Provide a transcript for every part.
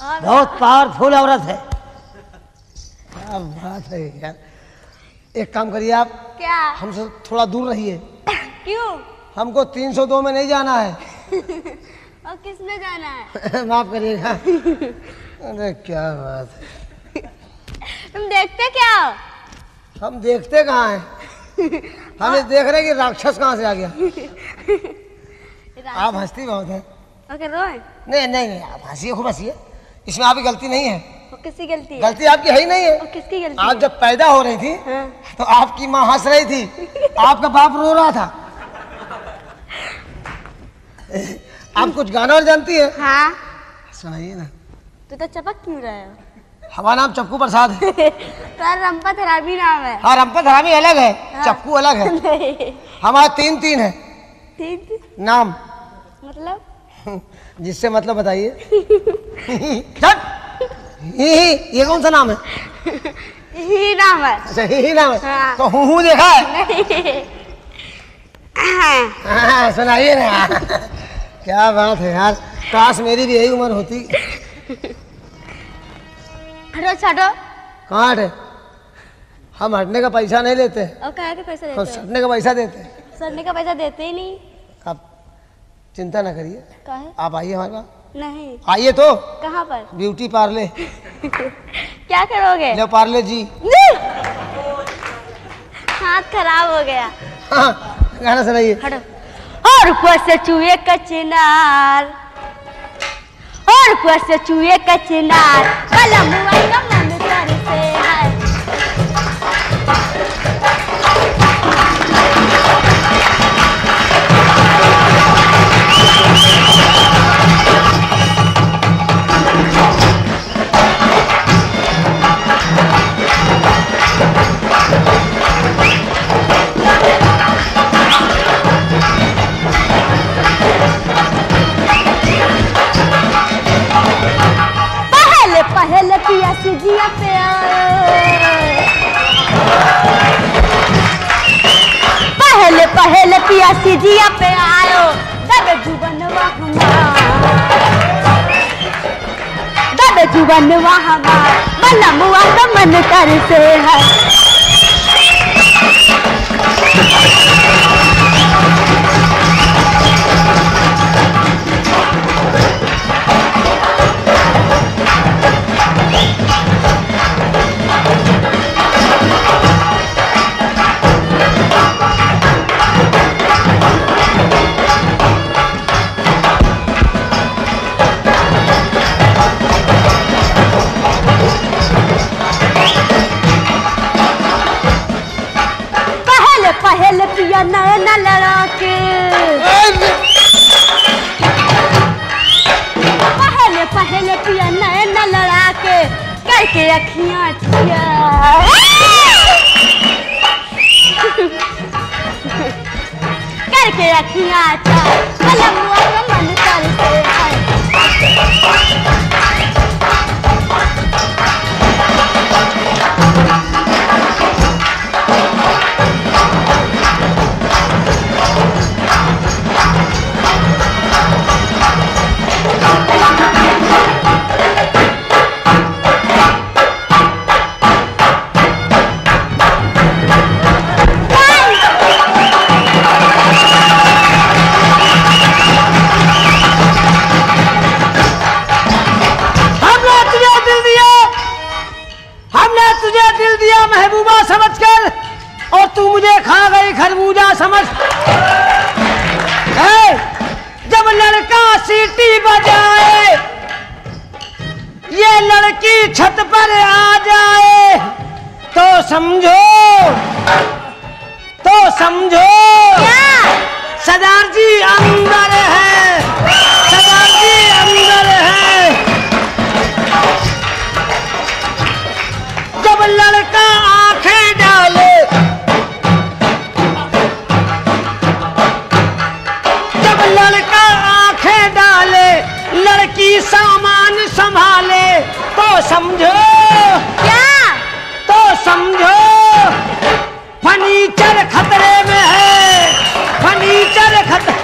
बहुत पावरफुल औरत है। क्या बात है यार। एक काम करिए आप, क्या? हमसे थोड़ा दूर रहिए। क्यों? हमको 302 में नहीं जाना है। और किस में जाना है? माफ करिएगा। अरे क्या बात है। तुम देखते क्या हो? हम देखते कहाँ हैं? हम ये देख रहे हैं कि राक्षस कहाँ से आ गया। आप हंसती बहुत है। ओके रोए? नहीं नहीं नहीं, आप हंसिए, खूब हंसिए। इसमें आपकी गलती नहीं है। और किसकी गलती है? गलती आपकी है ही नहीं है। और किसकी गलती आप है? जब पैदा हो रही थी हाँ। तो आपकी माँ हंस रही थी, आपका बाप रो रहा था। आप कुछ गाना और जानती है? हाँ। सुनाइए ना। तू तो चपक क्यों रहे हो? हमारा नाम चप्पू प्रसाद है। तेरा रंपा थराबी नाम है। हाँ, रंपत हरामी अलग है, हाँ। चप्पू अलग है। नहीं। हमारा तीन है ठीक नाम। मतलब? जिससे मतलब बताइए। चल। ये कौन सा नाम है? ही नाम है। अच्छा, ही नाम है। हाँ। तो हूँ देखा है? नहीं। हाँ, सुनाइए ना। क्या बात है यार, काश मेरी भी यही उम्र होती। हटो छाटो। कहाँ हटे? हम हटने का पैसा नहीं लेते, और कहा के पैसा हम देते हो? सटने का पैसा देते हैं। सड़ने का पैसा देते ही नहीं। आप चिंता ना करिए, काहे? आप आइए हमारे पास। नहीं। आइए तो। कहाँ पर? ब्यूटी पार्ले। क्या करोगे? लो पार्ले जी। हाथ खराब हो गया। हाँ, गाना सुनाइए। हटो। और ऊपर से चूहे का चिनार, और ऊपर से चूहे का चिनार, कलम हुआ का मन तर से है। पहले पिया सिजिया पे पहले पिया सिजिया पे आयो, दबे जुबनवा हमार, बलमुआ का मन कर से है। पहले पिया नैना लड़ा के, पहले पिया नैना लड़ा के, करके अखियां चिया, करके अखियां चा, कलमुआ का मन कर से है। महबूबा समझकर, और तू मुझे खा गई खरबूजा समझ। जब लड़का सीटी बजाए, ये लड़की छत पर आ जाए, तो समझो सरदार जी अंदर है, सरदार जी अंदर है। जब लड़का आंखें डाले, जब लड़का आंखें डाले, लड़की सामान संभाले, तो समझो क्या? तो समझो फर्नीचर खतरे में है, फर्नीचर खतरे।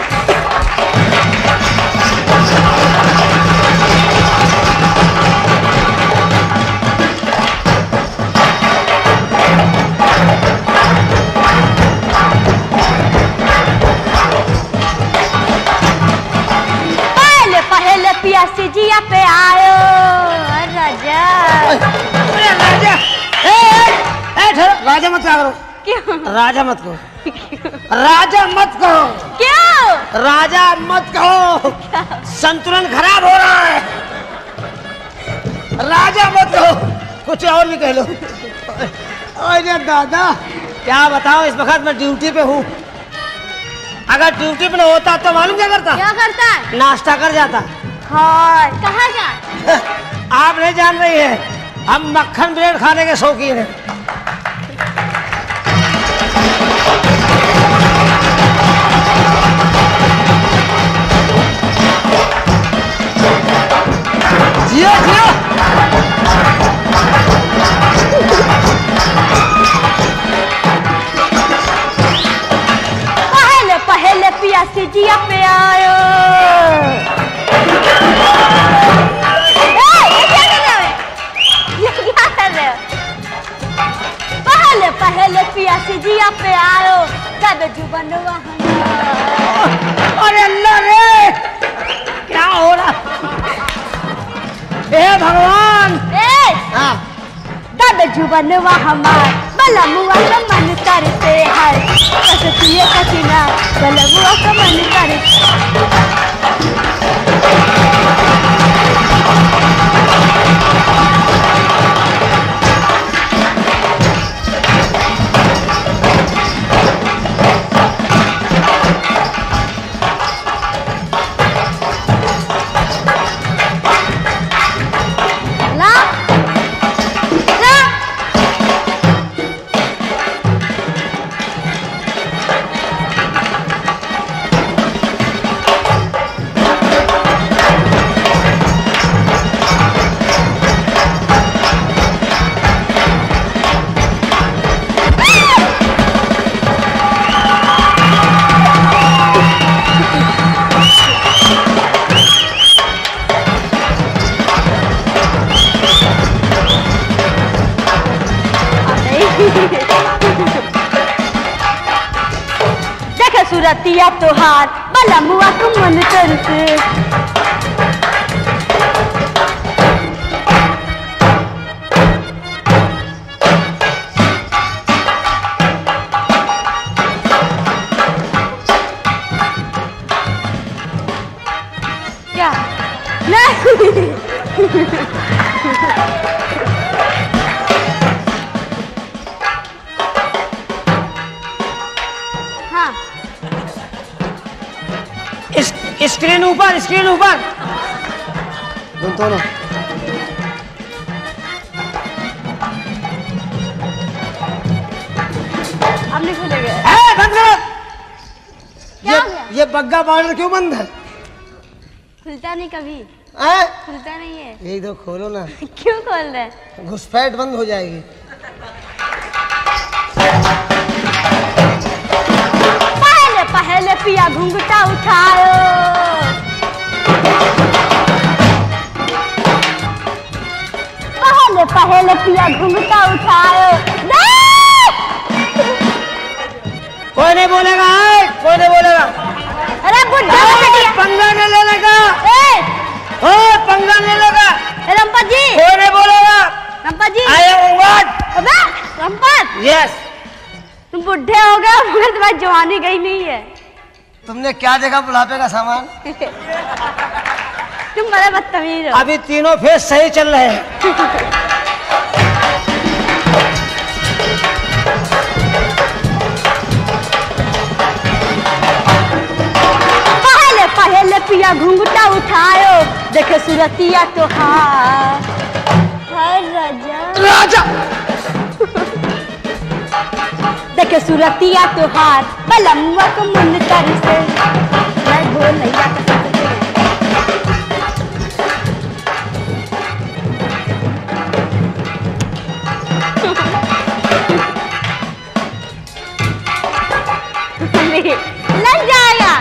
उठायो राजा। अरे राजा, ठहरो, राजा मत कहा करो। क्यों? राजा मत कहो, राजा मत कहो, क्यों? राजा मत कहो, संतुलन खराब हो रहा है। राजा मत कहो, कुछ और भी कह लो। अरे दादा क्या बताओ, इस वक्त मैं ड्यूटी पे हूँ। अगर ड्यूटी पे न होता तो मालूम क्या करता? क्या करता है? नाश्ता कर जाता। हाँ, कहाँ जा? आप नहीं जान रही है, हम मक्खन ब्रेड खाने के शौकीन हैं। जियो जियो। पहले पहले पिया से जिया पे आयो। ये क्या कर रहे हो? ये क्या कर रहे हो? पहले पहले पिया से जिया पे आयो, कद जुबनवा अरे अल्लाह रे, क्या हो रहा? हे भगवान। हाँ, कद जुबनवा हमार बलमुआ का मन करते है, कसतिए कसिना बलमुआ का मन करते। देखे सूरतिया तोहार बलमुआ को मन करते। क्या? नहीं। हाँ, स्क्रीन ऊपर, स्क्रीन ऊपर। दोनों अब नहीं खुलेगा। बंद करो। क्या हो गया? ये बग्गा बॉर्डर क्यों बंद है? खुलता नहीं कभी, हैं? खुलता नहीं है। यही तो खोलो ना, क्यों खोल रहे? घुसपैठ बंद हो जाएगी। पहले पहले पिया घुंघटा उठायो। पहले पहले पिया घुंघटा उठायो। कोई नहीं बोलेगा, कोई नहीं बोलेगा। अरे बुढ़ा बटिया, पंगा नहीं लेने का। पंगा नहीं लेगा। रंपत जी, कोई नहीं बोलेगा। रंपत जी, I am what? अबे रंपत, Yes। तुम बुढ़े हो गए मगर तुम्हारी जवानी गई नहीं है। तुमने क्या देखा बुढ़ापे का सामान? तुम बड़े बदतमीज हो। अभी तीनों फेस सही चल रहे हैं। पहले पहले पिया घुंघटा उठायो, देखे सूरतिया तोहार राजा। देखे सूरतिया तोहार बलमुआ को मन कर से। मैं बोल नैया का लग जाएगा।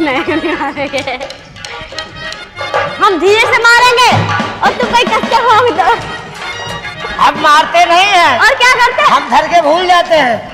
नहीं मारेंगे, हम धीरे से मारेंगे और तुम भाई कच्चे हो दो। अब मारते नहीं हैं। और क्या करते हैं? हम धर के भूल जाते हैं।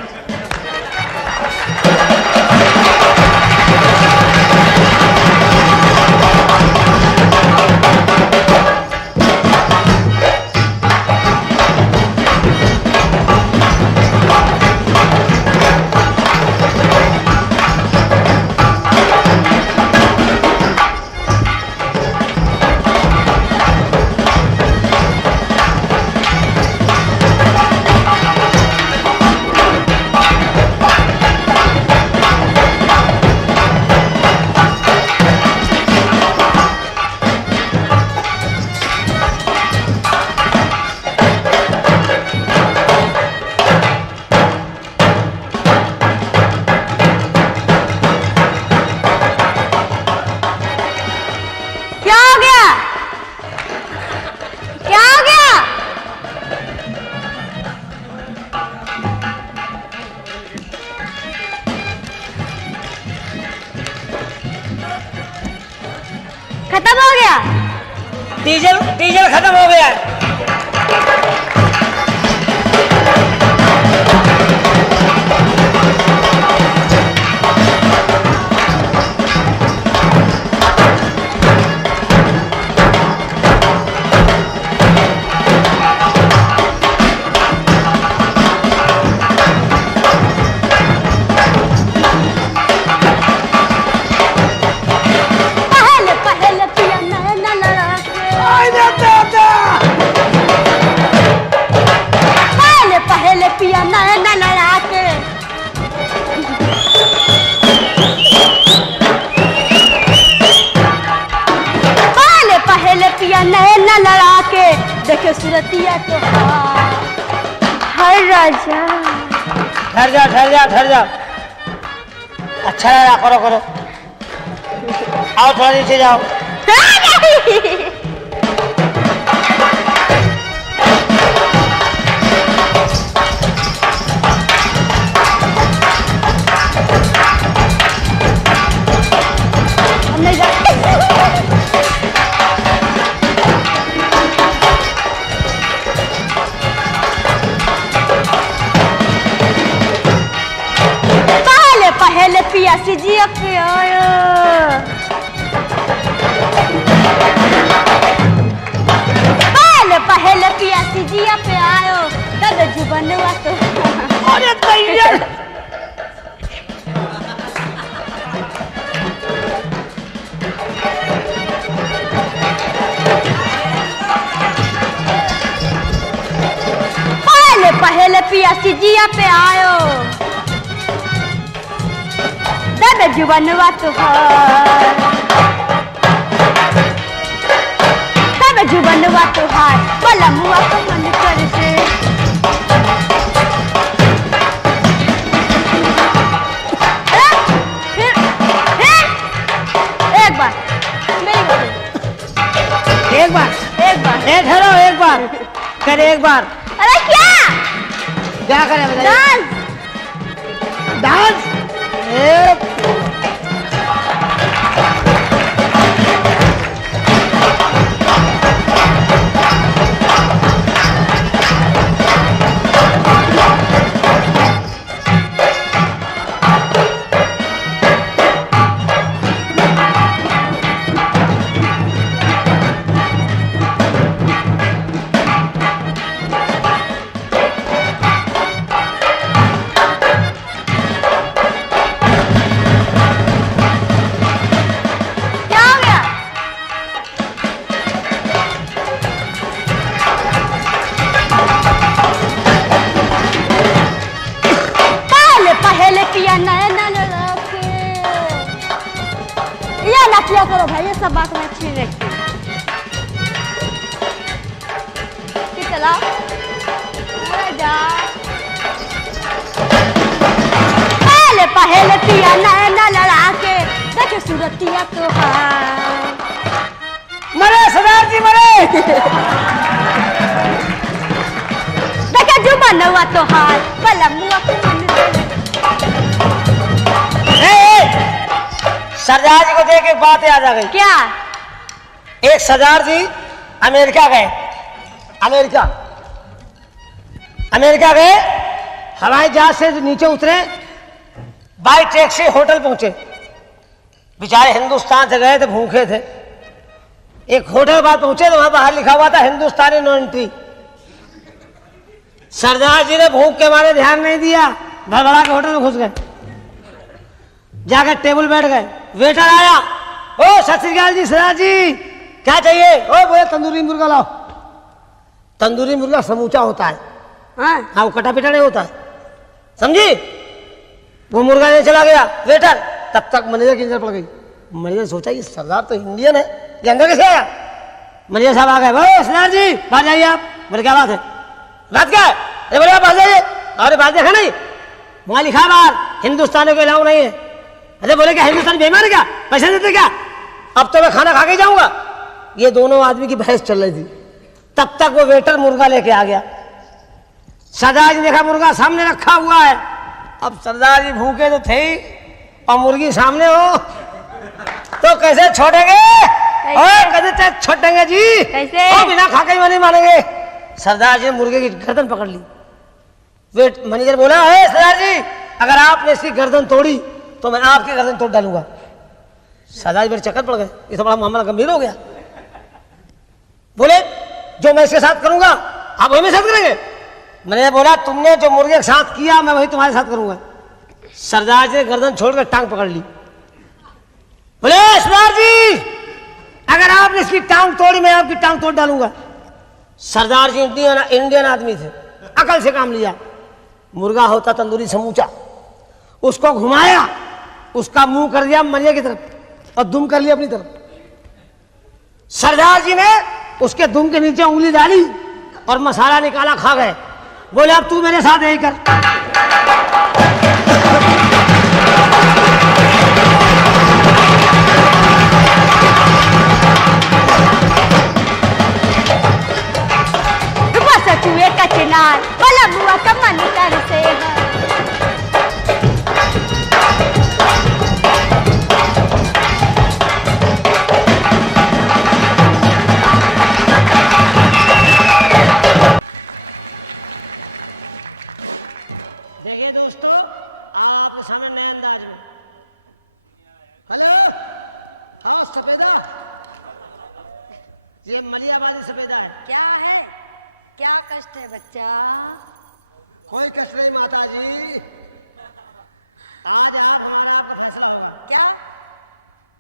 गया? डीजल खत्म हो गया है। पहले पिया नैना लड़ा के, पहले पिया नैना लड़ा के, पहले पिया नैना लड़ा के, देखे सूरतिया तो हर राजा। ठहर जा। अच्छा लगा, करो। आओ थोड़ा नीचे जाओ। नहीं जाते। पहले पिया से जिया पे आयो, पहले पिया से जिया पे आयो, तब जुबनवा तो अरे तैयार। पहले पिया से जिया पे आयो, तब जुबनवा तो जुबनवा तुहार बलमुआ तो मन कर से। फिर एक बार मेरी बात। एक बार एक बार करे एक बार। अरे क्या करे बताइए? डांस। किया करो भाई, ये सब बात मैं अच्छी नहीं लगती। चला पहले पिया नैना लड़ा के, देखे सूरतिया तो मरे सरदार जी मरे। देखे जुबनवा तो बलमुआ तो सरदार जी को देख एक बात याद आ गई। क्या? एक सरदार जी अमेरिका गए। अमेरिका गए, हवाई जहाज से नीचे उतरे, बाई टैक्सी होटल पहुंचे। बेचारे हिंदुस्तान से गए थे, भूखे थे। एक होटल के बाद पहुंचे तो वहां बाहर लिखा हुआ था हिंदुस्तानी नो एंट्री। सरदार जी ने भूख के मारे ध्यान नहीं दिया, भड़बड़ा के होटल में घुस गए। जाकर टेबल बैठ गए, वेटर आया, ओ सत श्री अकाल जी सरदार जी क्या चाहिए? ओ बोले तंदूरी मुर्गा लाओ। तंदूरी मुर्गा समूचा होता है, हाँ वो कटा पिटा नहीं होता है, समझी? वो मुर्गा ले चला गया वेटर। तब तक मैनेजर की नजर पड़ गई। मैनेजर सोचा ये सरदार तो इंडियन है, ये अंदर कैसे आया? मैनेजर साहब आ गए, ओ सरदार जी बाहर जाइए आप। बोले क्या बात है? बात क्या है? अरे बोले आप बाहर जाइए। अरे बात देखा नहीं, वहां लिखा बाहर हिंदुस्तानी को अलाउ नहीं है। अरे बोले क्या हिंदुस्तान बेईमान है क्या? पैसे देते क्या? अब तो मैं खाना खा के जाऊंगा। ये दोनों आदमी की बहस चल रही थी। तब तक वो वेटर मुर्गा लेके आ गया। सरदार जी देखा मुर्गा सामने रखा हुआ है। अब सरदार जी भूखे तो थे ही, और मुर्गी सामने हो तो कैसे छोड़ेंगे? कैसे छोटेंगे जी? कैसे? बिना खा के ही नहीं मानेंगे। सरदार जी ने मुर्गे की गर्दन पकड़ ली। वेट मैनेजर बोला, है सरदार जी, अगर आपने इसकी गर्दन तोड़ी तो मैं आपकी गर्दन तोड़ डालूंगा। सरदार जी मेरे चक्कर पड़ गए, ये तो बड़ा मामला गंभीर हो गया। बोले, जो मैं इसके साथ करूंगा आप वही मेरे साथ करेंगे? मैंने बोला, तुमने जो मुर्गे के साथ किया मैं वही तुम्हारे साथ करूंगा। सरदार जी ने गर्दन छोड़कर टांग पकड़ ली। बोले, सरदार जी, अगर आपने इसकी टांग तोड़ी मैं आपकी टांग तोड़ डालूंगा। सरदार जी इंडियन आदमी थे, अकल से काम लिया। मुर्गा होता तंदूरी समूचा, उसको घुमाया, उसका मुंह कर दिया मरिया की तरफ और दुम कर लिया अपनी तरफ। सरदार जी ने उसके दुम के नीचे उंगली डाली और मसाला निकाला, खा गए। बोले, अब तू मेरे साथ यही कर। चूहे का चिनार वाला बुआ का मन करते हैं। देखिए दोस्तों, आपके सामने नए अंदाज में। हेलो, हाँ सफेदा, ये मलियाबादी सफेदा है। क्या है, क्या कष्ट है बच्चा? कोई कष्ट नहीं माता जी, आज आपका फैसला होगा। क्या?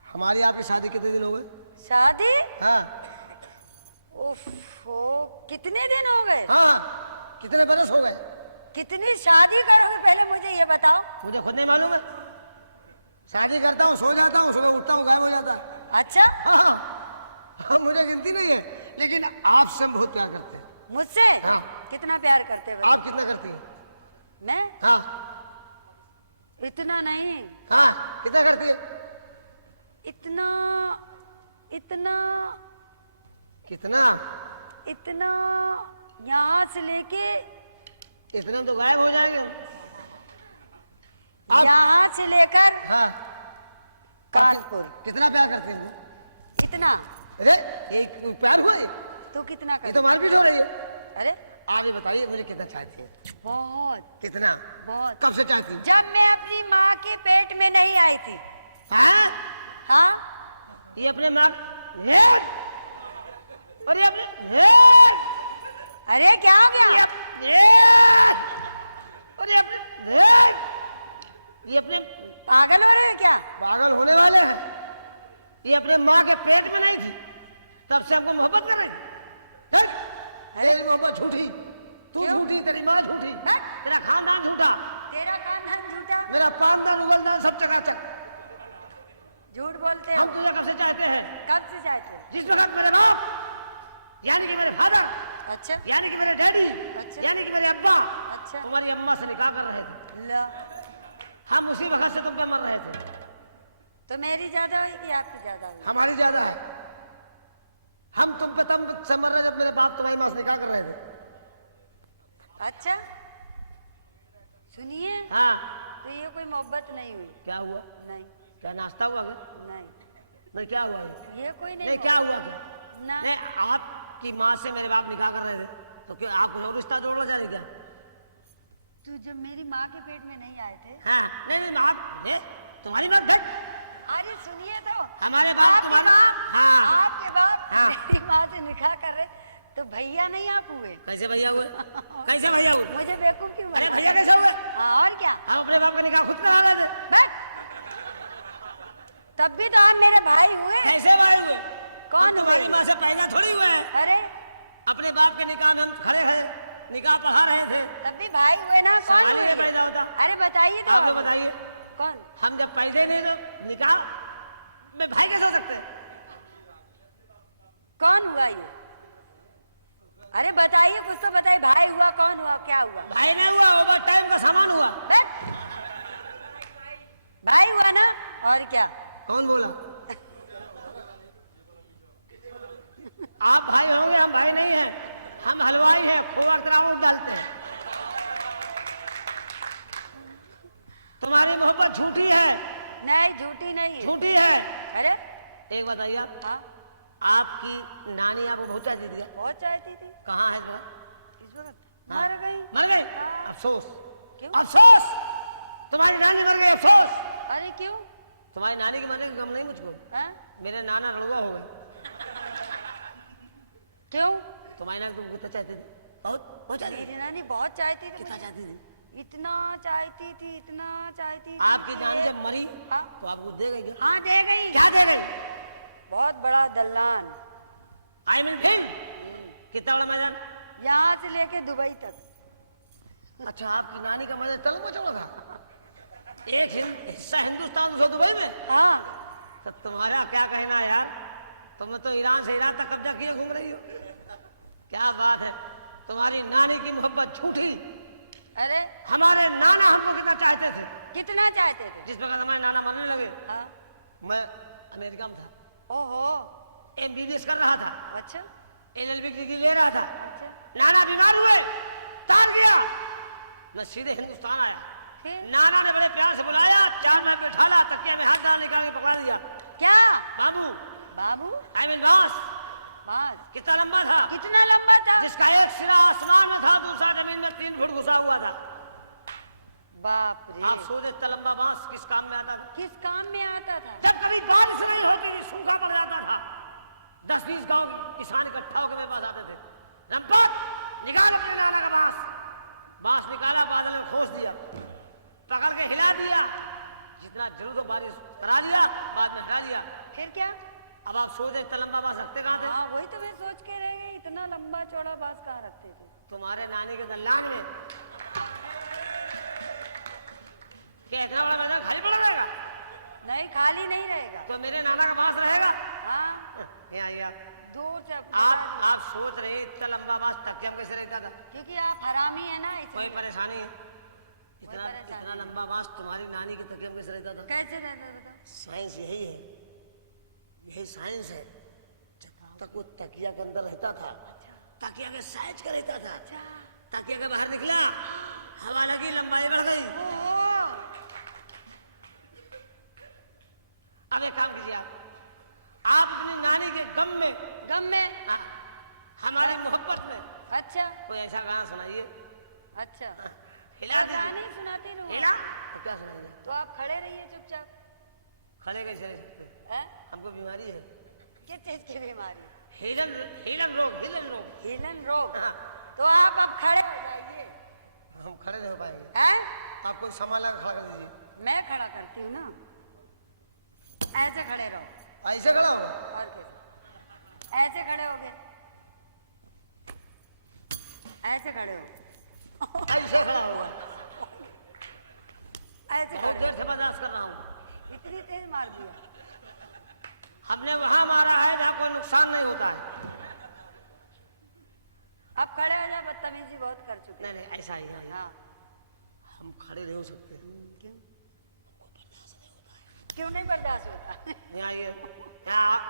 हमारी आपकी शादी कितने दिन हो गए? शादी? हाँ। उफ़ो, कितने दिन हो गए? हाँ, कितने बरस हो गए? कितनी शादी करोगे पहले मुझे ये बताओ। मुझे खुद नहीं मालूम है। शादी करता हूँ, सो जाता हूँ, सुबह उठता हूँ, गायब हो जाता है। अच्छा? हाँ, मुझे गिनती नहीं है, लेकिन आपसे हम बहुत प्यार करते हैं। मुझसे? हाँ। कितना प्यार करते हो? आप कितना करती हैं? मैं? हाँ। इतना नहीं। हाँ, कितना करती है? इतना इतना कितना? इतना यहाँ से लेके इतने तो गायब हो जाएंगे हम। यहाँ से लेकर हाँ, कानपुर। कितना प्यार करती हैं? इतना? अरे ये प्यार हुआ ये? तू कितना कर? ये तो मारपीट हो रही है। अरे आप ये बताइए, मुझे कितना चाहती हैं? बहुत। कितना? बहुत। कब से चाहती हैं? जब मैं अपनी माँ के पेट में नहीं आई थी। हाँ? हाँ? ये अपने माँ और ये अपने अरे क्या हो गया? और ये अपने पागल हो रहे हो क्या? पागल होने वाले हैं। ये अपने माँ के पेट में नहीं थी, तब से हमको मोहब्बत कर रही थी। तेरी मोहब्बत झूठी, तू झूठी, तेरी माँ झूठी, तेरा खानदान झूठा, तेरा खानदान झूठा, मेरा पानदान उगलदान सब चकाचक। झूठ बोलते हो। हम तुझे कब से चाहते हैं? कब से चाहते हो? जिस वक्त मेरे बाप यानी कि मेरे फादर, अच्छा, यानी कि मेरे डैडी, अच्छा, यानी कि मेरे अब्बा अच्छा, तुम्हारी अम्मा से निकाह कर रहे थे। लो, हम उसी वक्त से तुम पे मर रहे थे। तो मेरी ज्यादा हुई कि आपकी ज्यादा हुई? हमारी ज्यादा है। हम तुम पे तब से मर रहे जब मेरे बाप तुम्हारी माँ से निकाह कर रहे थे। अच्छा, सुनिए। हाँ, तो ये कोई मोहब्बत नहीं हुई। क्या हुआ? नहीं। क्या नाश्ता हुआ क्या? नहीं। नहीं, क्या हुआ ये कोई नहीं। नहीं, क्या हुआ क्या? ना। नहीं, आपकी माँ से मेरे बाप निकाह कर रहे थे, तो क्या आप कुछ और रिश्ता जोड़ना चाह रहे क्या? तू जब मेरी माँ के पेट में नहीं आए थे। हाँ, नहीं आप तुम्हारी बात धट। अरे सुनिए तो, हमारे बाप तुम्हारे हाँ, आपके बाप हाँ, मेरी माँ से निकाह कर रहे, तो भैया नहीं आप हुए? कैसे भैया हुए? कैसे भैया हुए? मुझे बेवकूफ क्यों? अरे भैया कैसे हुए? हाँ, और क्या? हम अपने बाप का निकाह खुद करा रहे थे। बस तब भी तो आप मेरे भाई हुए। कैसे भाई हुए? कौन? तुम्हारी माँ से पैदा थोड़ी हुए हैं। अरे अपने बाप के निकाह में हम खड़े हैं, निकाह पढ़ा रहे थे, तब भी भाई हुए ना। कौन हुए? पैदा होता। अरे बताइए तो। आप लोग बताइए। कौन? हम जब पैदा ही नहीं तो निकाह में भाई कैसे हो सकते? कौन हुआ ये? अरे बताइए, कुछ तो बताइए। भाई हुआ, कौन हुआ, क्या हुआ? भाई नहीं हुआ, ओवर टाइम का सामान हुआ। भाई हुआ ना, और क्या? कौन बोला? आप भाई होंगे, हम भाई नहीं हैं। हम हलवाई हैं, खोआ की तरह डालते हैं। तुम्हारी मोहब्बत झूठी है। नहीं, झूठी नहीं है। झूठी है। अरे एक बताइए आप, हाँ, आपकी नानी आपको बहुत चाहती थी क्या? बहुत चाहती थी। कहाँ है इस वक्त? इस वक्त हाँ। मर गई। मर गई? हाँ। अफसोस। क्यों? अफसोस, तुम्हारी नानी मर गई, अफसोस। अरे क्यों? तुम्हारी नानी के मरने का गम नहीं मुझको। हाँ? मेरे नाना लड़ुआ हो गए। क्यों? तुम्हारी नानी तुमको कितना चाहती थी? बहुत चाहती मेरी थी। नानी बहुत चाहती थी कितना मुझे। चाहती थी? इतना चाहती थी, इतना चाहती थी। आपकी नानी जब मरी हाँ? तो आपको दे गई क्या? हाँ दे गई। क्या दे गई? बहुत बड़ा दलान। I mean field. कितना बड़ा मैदान? यहाँ से लेके दुबई तक। अच्छा, आपकी नानी का मैदान तलब चौड़ा था? एक हिस्सा हिंदुस्तान, दूसरा दुबई में? हाँ। तो तुम्हारा क्या कहना यार, तुम तो ईरान से इराक तक कब्जा किए घूम रही हो। क्या बात है, तुम्हारी नानी की मोहब्बत झूठी। अरे हमारे नाना हमको कितना चाहते थे, कितना चाहते थे? जिस वक्त हमारे नाना मरने लगे हाँ। मैं अमेरिका में था, ओहो। MBBS कर रहा था, अच्छा LLB की डिग्री ले रहा था। अच्छा। नाना बीमार हुए, तार गया, मैं सीधे हिंदुस्तान आया। फिर? नाना ने बड़े प्यार से बुलाया, चार में बैठा ला, तकिया में हाथ डाल निकाल के पकड़ा दिया। क्या? बाबू, बाबू? आई मीन बांस। बस। कितना लंबा था? कितना लंबा था? जिसका एक सिरा आसमान में था, दूसरा जमीन में 3 फुट घुसा हुआ था। बाप रे। आप सोचे इतना लंबा बांस किस काम में आता था? किस काम में आता था? जब कभी बारिश नहीं होती थी, सूखा पड़ जाता था, 10-20 गांव के किसान इकट्ठा होकर मेरे पास आते थे। रंपत, निकाल अपने नाना का बांस। बांस निकाला, बादल में खोस दिया, पकड़ के हिला दिया, जितना जरूरत हो बारिश करा लिया, बाद में हिला लिया। फिर क्या? अब आप सोचे इतना लंबा बांस रखते कहाँ थे? हाँ वही तो मैं सोच के रह गई, इतना लंबा चौड़ा बांस कहाँ रखते थे? तुम्हारे नानी के दलान में। क्या इतना बड़ा मैदान खाली पड़ा रहेगा? नहीं, खाली नहीं रहेगा। तो मेरे नाना का बांस रहेगा? हाँ। यहाँ आइए आप। दूर से आप सोच रहे इतना लंबा बांस तकिया में कैसे रहता था? क्योंकि आप हरामी है ना, कोई इसलिए। परेशानी है? इतना परेशानी इतना लंबा बांस तुम्हारी नानी के तकिया में कैसे रहता था? कैसे रहता था? साइंस यही है, यही साइंस है। जब तक वो तकिया के अंदर रहता था, तकिया के साइज का रहता था, अच्छा। तकिया के बाहर निकला, हवा लगी, लंबाई बढ़ गई। ओहो। अब एक काम कीजिए, आप अपनी नानी के गम में, हाँ, हमारी मोहब्बत में अच्छा कोई ऐसा गाना सुनाइए। अच्छा। हाँ, हिला गाना दीजिए। नहीं सुनाती रहूं। हिला? अब क्या सुनाइए? तो आप खड़े रहिए चुपचाप। खड़े कैसे रह सकते हैं? हैं? हमको बीमारी है, किस चीज की बीमारी? हिलन हिलन रोग, हिलन रोग। हिलन रोग। हाँ, तो आप अब खड़े हो जाइए। हम खड़े नहीं हो पाएंगे। हैं? आप कोई सामान लगा खड़ा कर दीजिए। मैं खड़ा करती हूँ ना, ऐसे खड़े रहो। ऐसे खड़ा होगा? और कैसे? ऐसे खड़े हो गए, ऐसे खड़े हो। ऐसे खड़ा होगा? ऐसे बहुत खड़े देर से बर्दाश्त कर रहा हूँ। हो। इतनी तेज मार दिया। हमने वहां मारा है जहाँ कोई नुकसान नहीं होता है। अब खड़े हो जाए, बदतमीजी बहुत कर चुके नहीं नहीं, ऐसा ही है। हाँ। हम खड़े नहीं हो सकते। क्यों? क्यों नहीं बर्दाश्त होता? यहाँ आइए, यहाँ आप,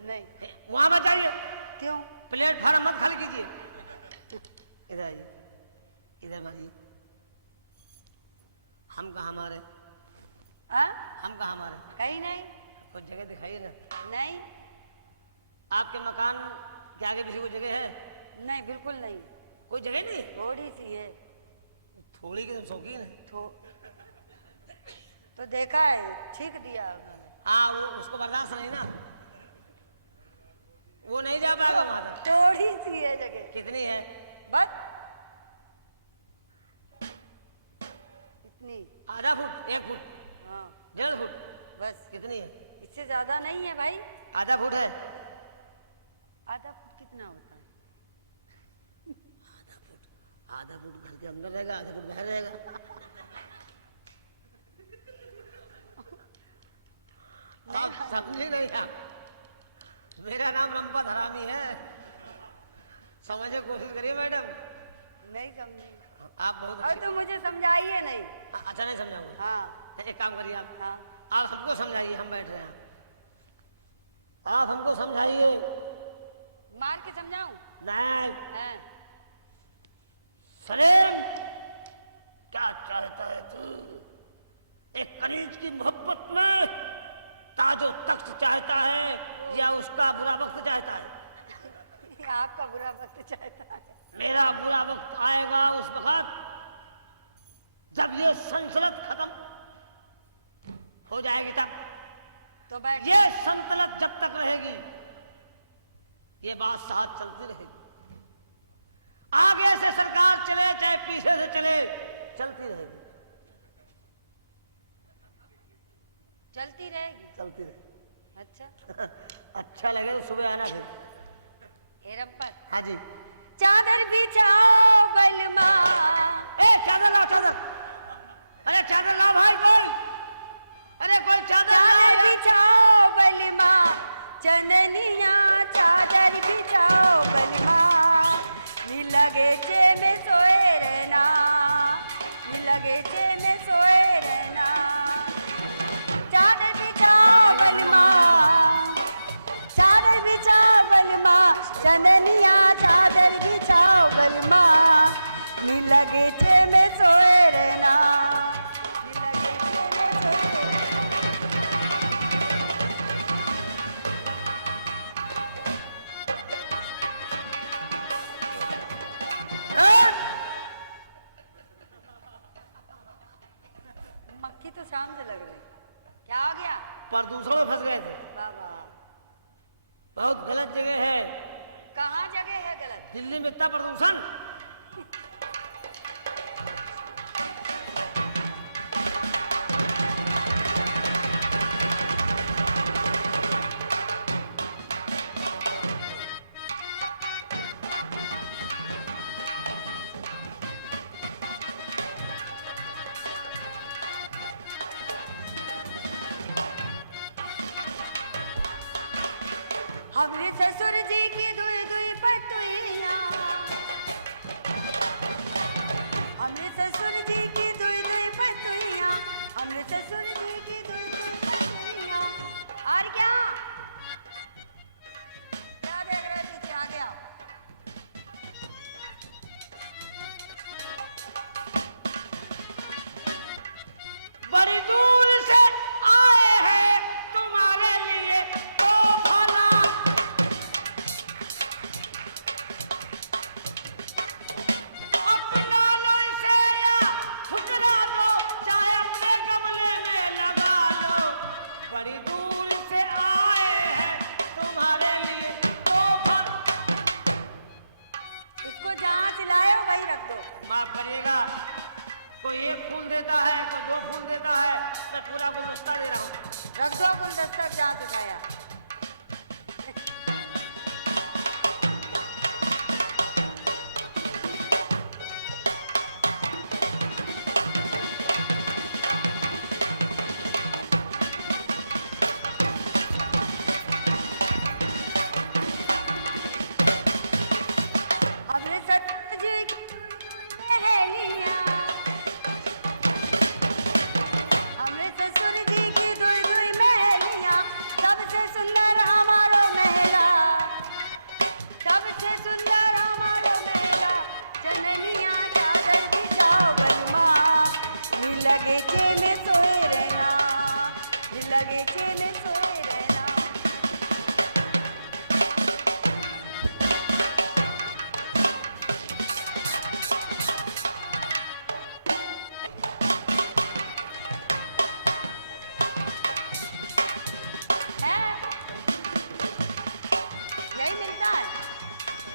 नहीं। वहां मत जाइए, क्यों? प्लेटफार्म मत खाली कीजिए। इधर आइए, इधर मारिए। हम कहाँ मारे? हाँ? हम कहाँ मारे? कहीं नहीं। कुछ जगह दिखाइए ना। नहीं आपके मकान के आगे पीछे कोई जगह है? नहीं, बिल्कुल नहीं। कोई जगह नहीं? थोड़ी सी है। थोड़ी की तुम शौकीन है। तो देखा है, ठीक दिया उन्होंने। हाँ, वो उसको बर्दाश्त नहीं ना, वो नहीं जा पाएगा वहां तक। थोड़ी सी है जगह। कितनी है? बस इतनी। आधा फुट, 1 फुट, हाँ 1.5 फुट? बस। कितनी है? इससे ज्यादा नहीं है भाई। आधा फुट है? आधा फुट कितना होता है? आधा फुट घर के अंदर रहेगा, आधा फुट बाहर रहेगा। आप समझे नहीं? आप, मेरा नाम रंपत हरामी है, समझने की कोशिश करिए मैडम। नहीं समझी। आप बहुत और तो मुझे समझाइए नहीं। अच्छा नहीं समझाऊंगा। हाँ एक काम करिए आप, हाँ। आप हमको समझाइए, हम बैठ रहे हैं, आप हमको समझाइए। मार के समझाऊं? नहीं, हाँ। सलीम, क्या चाहता है तू? एक कनीज की मोहब्बत में ताजो तख्त चाहता है या उसका बुरा वक्त चाहता है? आपका बुरा वक्त चाहता है। मेरा बुरा वक्त आएगा उस वक्त जब ये संसलत खत्म हो जाएगी, तब। तो बैठ ये संतलत जब तक रहेगी ये बात साथ चलती रहेगी। आगे से सरकार चले चाहे पीछे से चले, चलती रहेगी। चलती रहेगी। चलती रहेगी। अच्छा अच्छा लगे तो सुबह आना फिर। एरम पर हाँ जी। चादर बिछाओ बलमा। ए चादर लाओ, चादर। अरे चादर लाओ भाई कोई। अरे कोई चादर चादर लाओ। बिछाओ बलमा, चंदनिया चादर बिछाओ बलमा। लगेचे में सोए रहना, लगेचे में सोए रहना। चादर बिछाओ बलमा, चादर बिछाओ बलमा, चंदनिया चादर बिछाओ बलमा। लगेचे में सोए रहना, लगेचे में सोए मक्खी तो शाम से लग रही। क्या हो गया? प्रदूषण में फंस गए थे। बाबा बहुत गलत जगह है। कहाँ जगह है गलत? दिल्ली में इतना प्रदूषण। हमरे ससुर जी की दुई दुई पतुइया, हमरे ससुर जी की दुई दुई पतुइया, हमरे ससुर जी की दुई दुई पतुइया। और क्या क्या देख रहे पीछे? आ गया। बड़ी दूर से आए हैं तुम्हारे लिए तो भला, अपना लो इसे या ठुकरा दो, चाहे अपने गमले में लगा लो। बड़ी दूर से आए हैं तुम्हारे लिए तो भला। इसको जहाँ चिल्लाए हो वही रख दो। माफ करिएगा, कोई एक फूल देता है, कोई दो फूल देता है, मैं पूरा गुलदस्ता दे रहा हूँ। रख दो गुलदस्ता जहाँ सिखाया। हमने सत्य जी की सहेलियाँ, हमरे ससुर जी की दुई दुई महलियाँ। सबसे सुंदर हमारो महला, सबसे सुंदर हमारो महला। चंदनिया चादर बिछाओ बलमा, लगेचे में सोए रहना, लगेचे में सोए रहना। है यही मिलता है।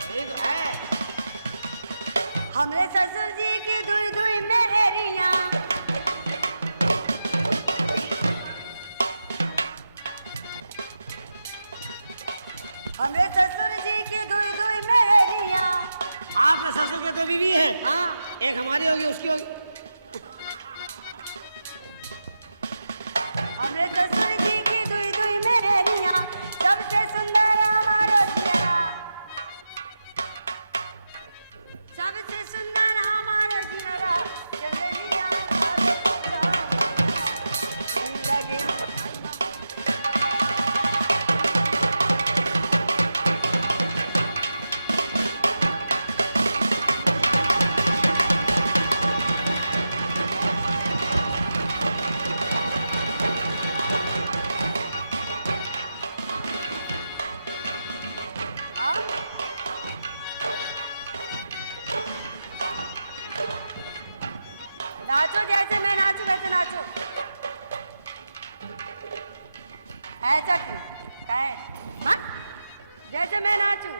यही तो है। हमरे ससुर जी की दुई दुई मेहरियाँ, हमरे ससुर जी की दुई दुई मेहरियाँ। आपके ससुर के तो बीवी है। हाँ एक हमारी होगी, उसकी होगी। हमरे ससुर जी की दुई दुई मेहरियाँ। सबसे सुंदर हमारो जिया, सबसे सुंदर हमारो जिया। चंदनिया चादर बिछाओ, लगे हाँ नाचो, जैसे मैं नाचू वैसे नाचो। ऐसा क्यों है? हाँ जैसे मैं नाचू।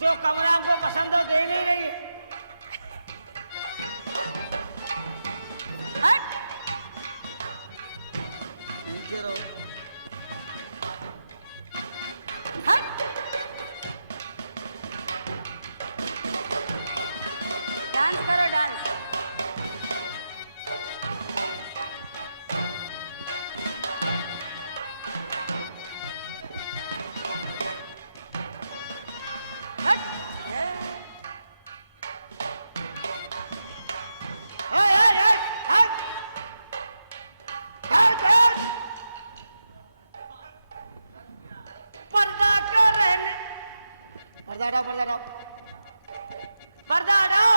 जो कमरा हमको पसंद हो दे नहीं रही है। हट नीचे रहो। हट डांस करो डांस। हट पर्दा क्यों रहने? पर्दा हटाओ, पर्दा हटाओ, पर्दा हटाओ।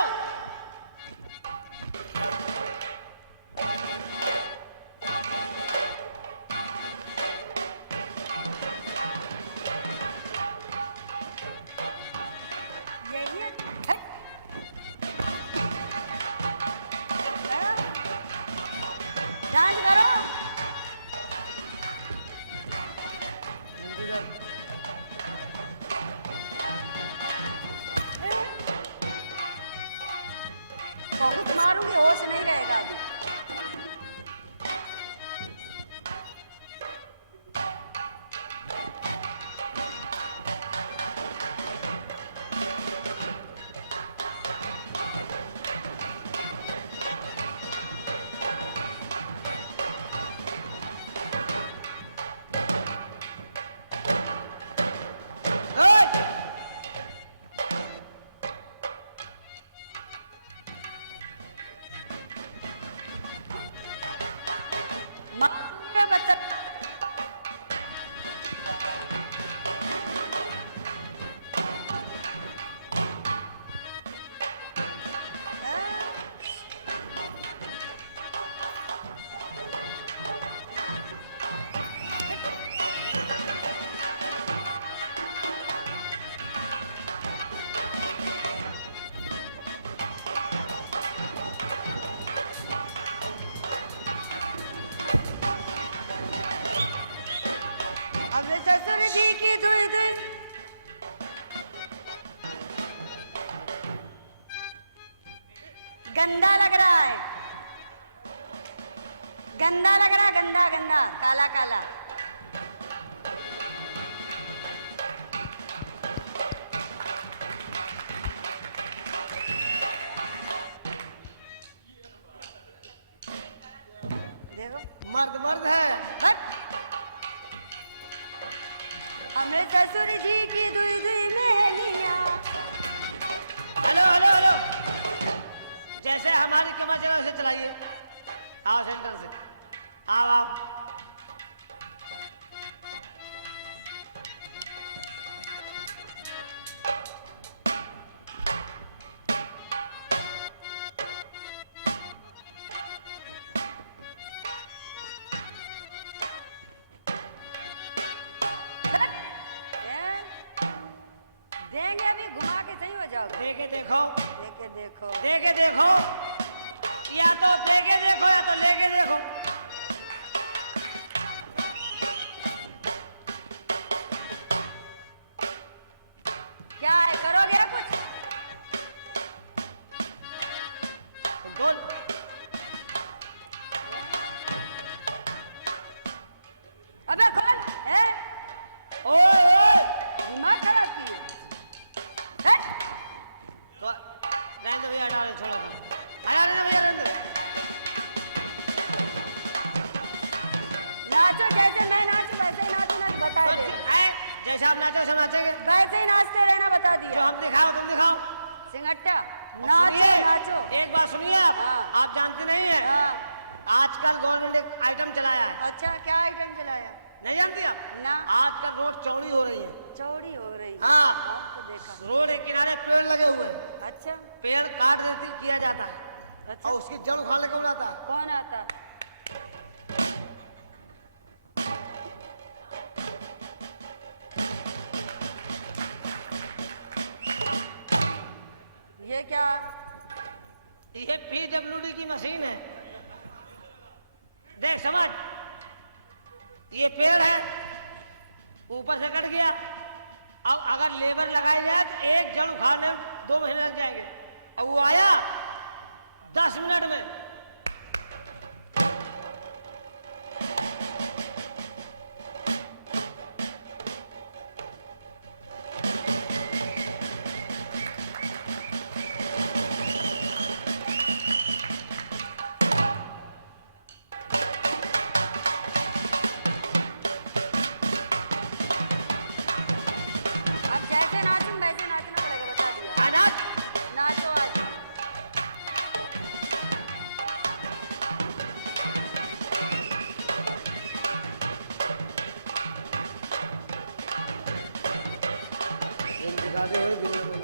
यही है। हट डांस करो। बहुत मारूंगी, होश नहीं रहेगा अभी। मारूंगी बच्चा। अब ससुर जी की दुई दुई गंदा लग रहा है, गंदा लग रहा है, गंदा गंदा काला काला। देखो मर्द मर्द है। हट हमें ससुर जी की दुई दुई मेलिया। हेलो हेलो हेलो, जैसे हमारी कमर चला वैसे चलाइए। आओ सेंटर से, आओ आओ। देंगे अभी, घुमा के सही हो जाओगे। देखे देखो, देखे देखो, देखे देखो, या तो देखे देखो या तो लेके देखो। क्या है करोगे कुछ? बोल। अबे कौन है? ओए ओए, दिमाग खराब किए। रहने दो भैया, हटा दे, छोड़ो तुम, हटा देना भैया, रहने दो। नाचो जैसे मैं नाचू वैसे ही नाचो ना, बता दे। जैसे आप नाचो वैसे नाचेंगे। वैसे ही नाचते रहना, बता दिया। जो हम दिखाओ तुम दिखाओ। सिंगट्टा सुनिए, नाचो नाचो। एक बात सुनिए आप। हाँ। आप जानती नहीं है, हाँ। आजकल गवर्नमेंट एक आइटम चलाया है। अच्छा क्या आइटम चलाया? नहीं जानती आप? ना। आजकल रोड चौड़ी हो रही है। चौड़ी हो रही है। हाँ। हम तो देखा? रोड के किनारे पेड़ लगे हुए हैं, अच्छा पेड़ काट देती किया जाता है अच्छा। और उसकी जड़ उखाड़ लेकर उड़ाता है। कौन आता? ये क्या? ये PWD की मशीन है। देख समझ, ये पेड़ है, ऊपर से कट गया। अब अगर लेबर लगाई जाए तो एक जड़ उखाड़ने में 2 महीने लग जाएंगे, और वो आया 10 मिनट में। अब जैसे नाचूं वैसे नाचना पड़ेगा, बता दिया। अनाज नाचो आज। दिखाते हुए वीडियो में।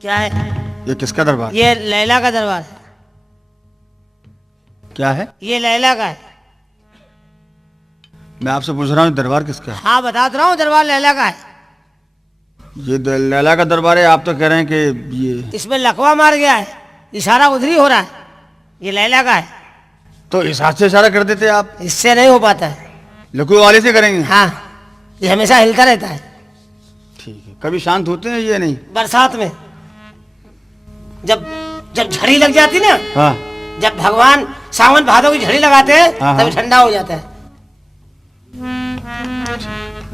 क्या है? ये किसका दरबार? ये लैला का दरबार है। क्या है? ये लैला का है। मैं आपसे पूछ रहा हूँ दरबार किसका है? हाँ बता तो रहा हूँ, दरबार लैला का है। ये लैला का दरबार है, आप तो कह रहे हैं कि ये इसमें लकवा मार गया है, इशारा उधर ही हो रहा है। ये लैला का है। तो इस हाथ से इशारा कर देते आप। इससे नहीं हो पाता है। लकू वाले से करेंगे? हाँ, ये हमेशा हिलता रहता है। ठीक है। कभी शांत होते हैं ये नहीं? बरसात में जब जब झड़ी लग जाती ना, हाँ। जब भगवान सावन भादों की झड़ी लगाते हैं हाँ, तभी ठंडा हो जाता है।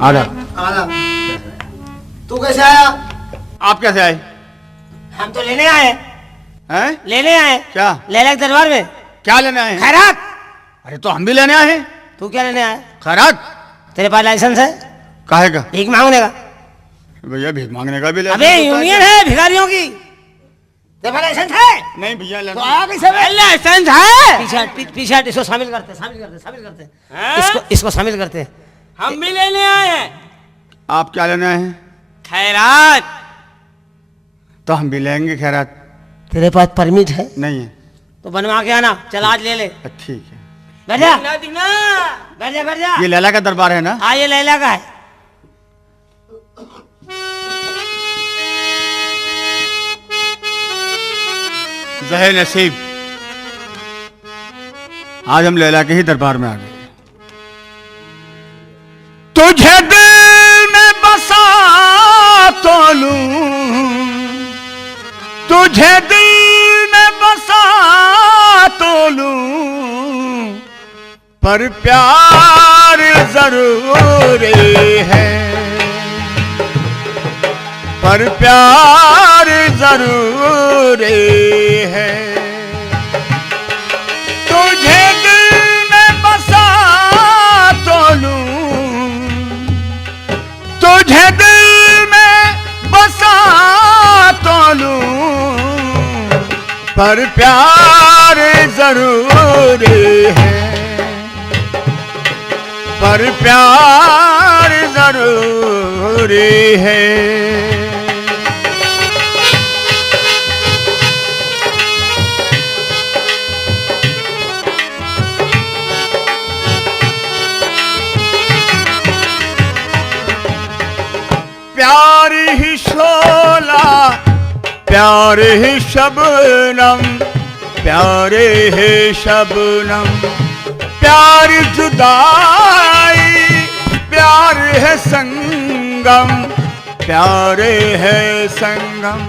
आधा। तू कैसे आया? आप कैसे आए? हम तो लेने आए हैं? लेने आए। क्या? लैला के दरबार में क्या लेने आए हैं? खैरात। अरे तो हम भी लेने आए हैं तू क्या लेने आया? खैरात। तेरे पास लाइसेंस है काहे का? भीख मांगने का? भैया भीख मांगने का भी लाइसेंस अबे होता है यूनियन क्या? है भिखारियों की। तेरे पास लाइसेंस है? नहीं भैया तो आया कैसे बे? लाइसेंस है। पीछे हट, इसको शामिल करते इसको शामिल करते। हम भी लेने आए हैं आप क्या लेने आए हैं? खैरात। तो हम भी लेंगे खैरात। तेरे पास परमिट है? नहीं है। तो बनवा के आना। चल आज ले ले। ठीक है। बैठ जा दिखना बैठ जा। ये लैला का दरबार है ना? हाँ ये लैला का है। ज़हे नसीब, आज हम लैला के ही दरबार में आ गए। तुझे दिल में बसा तो लूं, तुझे दिल में बसा तो लूं, पर प्यार जरूरी है, पर प्यार जरूरी है। तुझे दिल में बसा तो लूं, तुझे दिल में बसा तो लूं, पर प्यार जरूरी है, पर प्यार जरूरी है। प्यार ही शोला, प्यार ही शबनम, प्यार ही शबनम, प्यार जुदाई, प्यार है संगम, प्यार है संगम,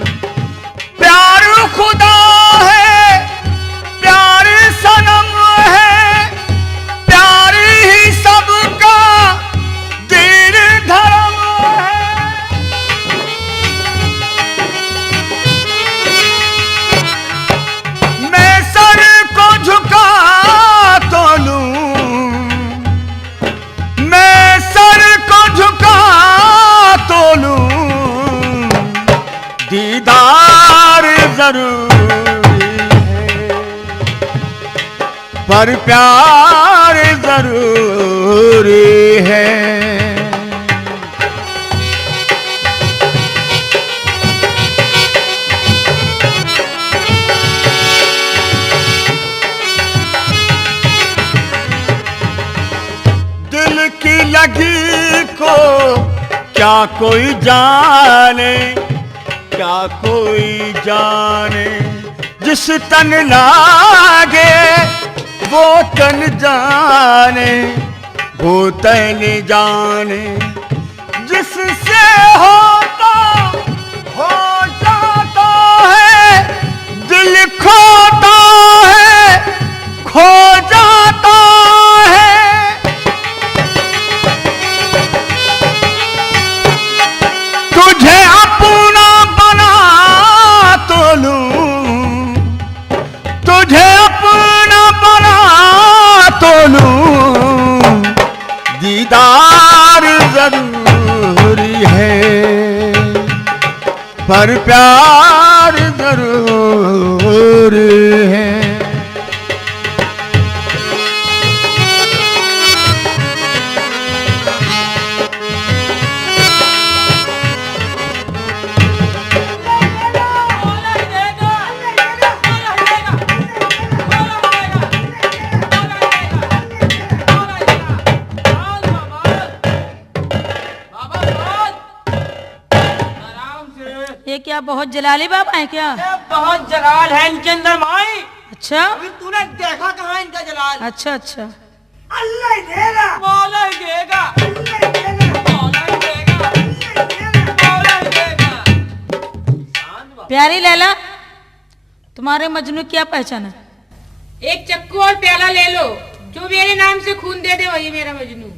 प्यार खुदा है, प्यार सनम है, प्यार ही सबका दीन धर्म है। मैं सर को झुका तो लूं, मैं सर को झुका तो लूं, दीदार जरूरी है, पर प्यार जरूरी है। दिल की लगी को क्या कोई जाने, क्या कोई जाने, जिस तन लागे वो तन जाने, वो तन जाने, जिससे होता हो जाता है, दिल खोता है, खो जाता है। तुझे अपना बना तो लूं, तुझे अपना बना तो लूं, दीदार जरूरी है, पर प्यार जरूरी है। ये क्या बहुत जलाली बाबा है क्या? बहुत जलाल है इनके अंदर माई। अच्छा अभी तूने देखा कहाँ इनका जलाल? अच्छा अच्छा। अल्लाह ही देगा, मौला ही देगा, अल्लाह ही देगा, मौला ही देगा, मौला ही देगा। प्यारी लैला, तुम्हारे मजनू क्या पहचान है? एक चक्कू और प्याला ले लो, जो मेरे नाम से खून दे दे वही मेरा मजनू।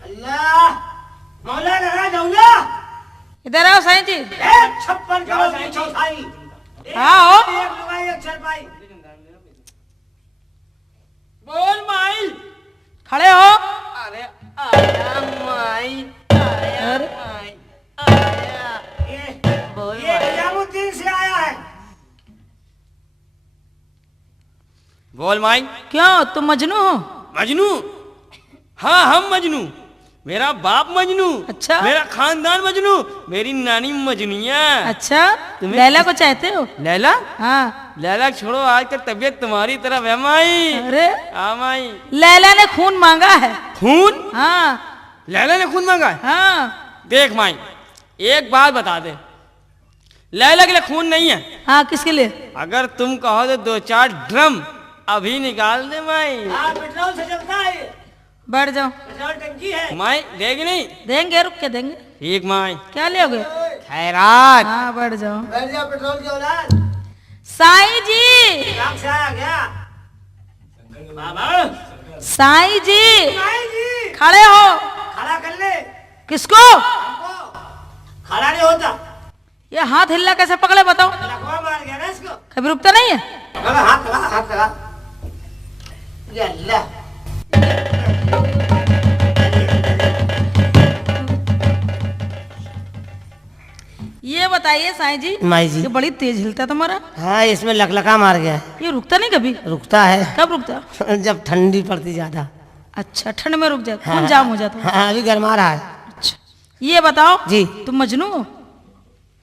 अल्लाह मौला लगा दौला। इधर आओ साईं जी। 56 किलो की चौथाई, आओ। एक लुगाई एक चरपाई। बोल माई। खड़े हो। अरे आया माई, आया अरे। माई, आया। बोल ये माई। निजामुद्दीन से आया है। बोल माई। क्यों तुम मजनू हो? मजनू? हाँ हम मजनू। मेरा बाप मजनू। अच्छा। मेरा खानदान मजनू। मेरी नानी मजनुया। अच्छा तुम्हें लैला को चाहते हो? लैला? हाँ। लैला छोड़ो, आजकल तबीयत तुम्हारी तरफ है माई। अरे हाँ माई। लैला ने खून मांगा है। खून? हाँ लैला ने खून मांगा है? हाँ। देख माई, एक बात बता दे, लैला के लिए खून नहीं है। हाँ किसके लिए? अगर तुम कहो तो 2-4 ड्रम अभी निकाल दे माई। हाँ पेट्रोल से चलता है, बैठ जाओ। पेट्रोल टंकी है। माई देगी नहीं? देंगे, रुक के देंगे। ठीक माई। क्या लोगे? खैरात। हाँ बैठ जाओ। बैठ जा पेट्रोल की औलाद। साईं जी, काम से आया गया। बाबा साईं जी नहीं जी, खड़े हो। खड़ा कर ले। किसको? हमको खड़ा नहीं होता। ये हाथ हिलना कैसे पकड़े बताओ? लकवा मार गया ना इसको। कभी रुकता नहीं है। लगा हाथ लगा, हाथ लगा। ये अल्लाह। ये बताइए साईं जी, माई जी। ये बड़ी तेज हिलता है तुम्हारा, हाँ इसमें लकलका मार गया। ये रुकता नहीं कभी? रुकता है कब रुकता? जब ठंडी पड़ती ज्यादा। अच्छा ठंड में रुक जाए, खून जाम हो जाता है। हाँ अभी गर्मा रहा है। अच्छा ये बताओ जी। तुम मजनू हो?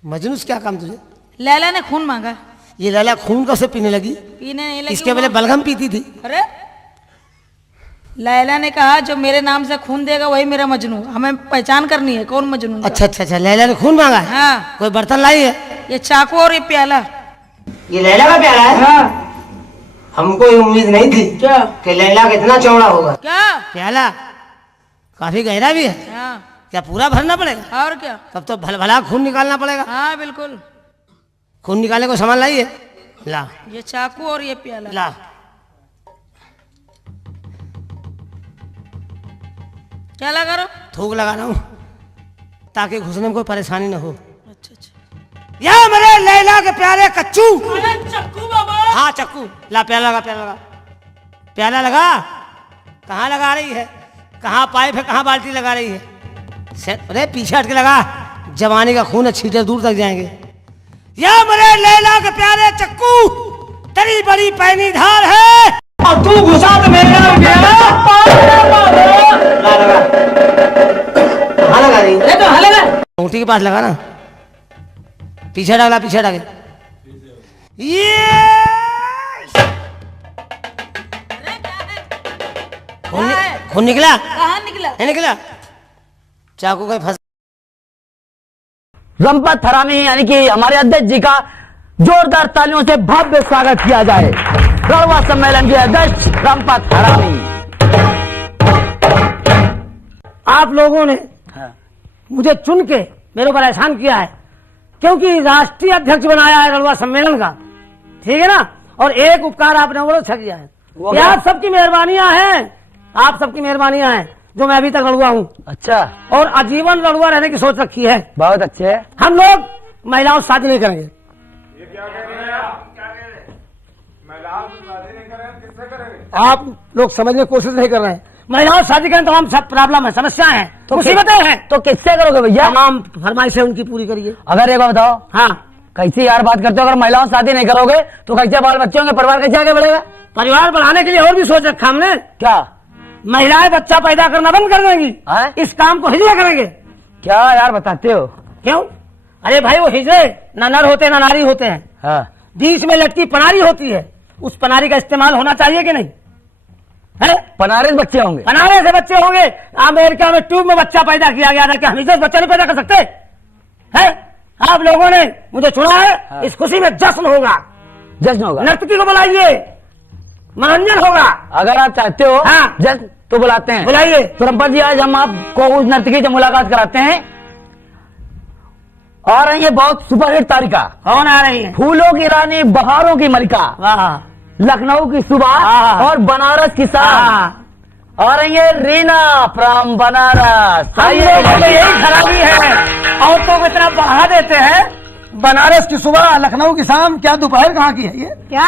मजनू से क्या काम तुझे? लैला ने खून मांगा। ये लैला खून कब से पीने लगी? पीने नहीं लगी इसके वो। पहले बलगम पीती थी। अरे लैला ने कहा जो मेरे नाम से खून देगा वही मेरा मजनू। हमें पहचान करनी है कौन मजनू है। अच्छा अच्छा अच्छा, लैला ने खून मांगा है। हाँ कोई बर्तन लाई है? ये चाकू और ये प्याला। ये लैला का प्याला है? हाँ। हमको ये उम्मीद नहीं थी क्या? कि लैला का इतना चौड़ा होगा। क्या? प्याला काफी गहरा भी है। हाँ क्या पूरा भरना पड़ेगा? और क्या? तब तो भला खून निकालना पड़ेगा। हाँ बिल्कुल। खून निकालने को सामान लाइए। ला ये चाकू और ये प्याला। ला। क्या लगा रहा हो? थूक लगा रहा हूँ ताकि घुसने में कोई परेशानी न हो। अच्छा अच्छा। या मेरे लैला के प्यारे कच्चू। अरे चक्कू बाबा। हाँ चक्कू ला। प्याला लगा, प्याला लगा, प्याला लगा। कहाँ लगा रही है? कहाँ पाइप है, कहाँ बाल्टी लगा रही है? अरे पीछे हट के लगा, जवानी का खून है, छींटे दूर तक जाएंगे। या मेरे लैला के प्यारे चक्कू, तेरी बड़ी पैनी धार है और तू घुसा तो मेरा गया। ला लगा। कहाँ लगा रही? अरे कहाँ लगा? ऊँटी के पास लगा ना। पीछे डाला, पीछे डाले। ये खून निकला? कहाँ निकला? नहीं निकला। चाकू का फंस। रंपत हरामी यानी कि हमारे अध्यक्ष जी का जोरदार तालियों से भव्य स्वागत किया जाए। रणवा सम्मेलन के अध्यक्ष रंपत हरामी। आप लोगों ने मुझे चुन के मेरे ऊपर एहसान किया है, क्योंकि राष्ट्रीय अध्यक्ष बनाया है रणवा सम्मेलन का, ठीक है ना। और एक उपकार आपने और अच्छा किया है। ये आप सबकी मेहरबानियां हैं, आप सबकी मेहरबानियां हैं जो मैं अभी तक लड़ुआ हूँ। अच्छा और आजीवन लड़ुआ रहने की सोच रखी है। बहुत अच्छे है। हम लोग महिलाओं से शादी नहीं करेंगे। आप लोग समझने की कोशिश नहीं कर रहे हैं। महिलाओं से शादी करें तो हम सब प्रॉब्लम है, समस्याएं हैं, तो मुसीबतें हैं। तो किससे करोगे भैया? तमाम फरमाइशें उनकी पूरी करिए। अगर एक बात बताओ, हाँ कैसी यार बात करते हो? अगर महिलाओं से शादी नहीं करोगे तो कैसे बाल बच्चे होंगे, परिवार कैसे आगे बढ़ेगा? परिवार बढ़ाने के लिए और भी सोच रखा हमने। क्या? महिलाएं बच्चा पैदा करना बंद कर देंगी, हैं? इस काम को हिजड़े करेंगे। क्या यार बताते हो? क्यों? अरे भाई वो हिजड़े ना नर होते ना नारी होते हैं, हाँ बीच में लटकी पनारी होती है। उस पनारी का इस्तेमाल होना चाहिए कि नहीं है? बनारस बच्चे होंगे। बनारस से बच्चे होंगे। अमेरिका में ट्यूब में बच्चा पैदा किया गया था, क्या हम इसे बच्चा नहीं पैदा कर सकते हैं? आप लोगों ने मुझे चुना है। हाँ। इस खुशी में जश्न होगा, जश्न होगा। नर्तकी को बुलाइए, मनोरंजन होगा। अगर आप चाहते हो हाँ। जश्न तो बुलाते हैं, बुलाइए। तो रंपत जी आज हम आपको उस नर्तकी से मुलाकात कराते हैं। और ये बहुत सुपरहिट तारिका, कौन आ रही है? फूलों की रानी, बहारों की मलिका, वाह, लखनऊ की सुबह हाँ। और बनारस की शाम। और ये रीना फ्रॉम बनारस। हम लोगों में यही खराबी है, औरतों को इतना बढ़ा देते हैं। बनारस की सुबह, लखनऊ की शाम, क्या दोपहर कहाँ की है ये? क्या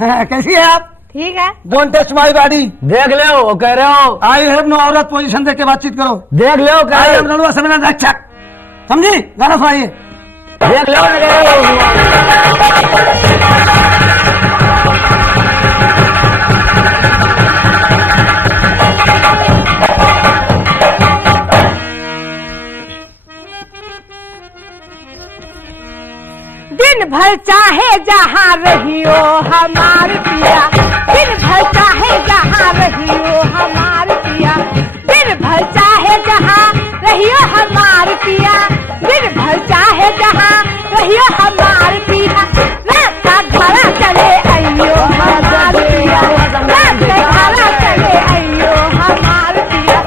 है? कैसी है आप? ठीक है। Don't touch my body. देख लो वो कह रहे हो, आई हैव नो औरत पोजीशन देख के बातचीत करो। देख लो कह आई रहे एम हो, नलवा सम्मेलन रक्षक, समझी? गाना सुनाइए। देख लो न कह रहे हो। दिन भर चाहे जहाँ रहियो हमार पिया, दिन भर चाहे जहाँ रहियो हमार पिया, दिन भर चाहे जहाँ रहियो हमार पिया, दिन भर चाहे जहाँ रहियो हमार पिया। रात का घरा चले आइयो हमार पिया, रात का घरा चले आइयो हमार पिया।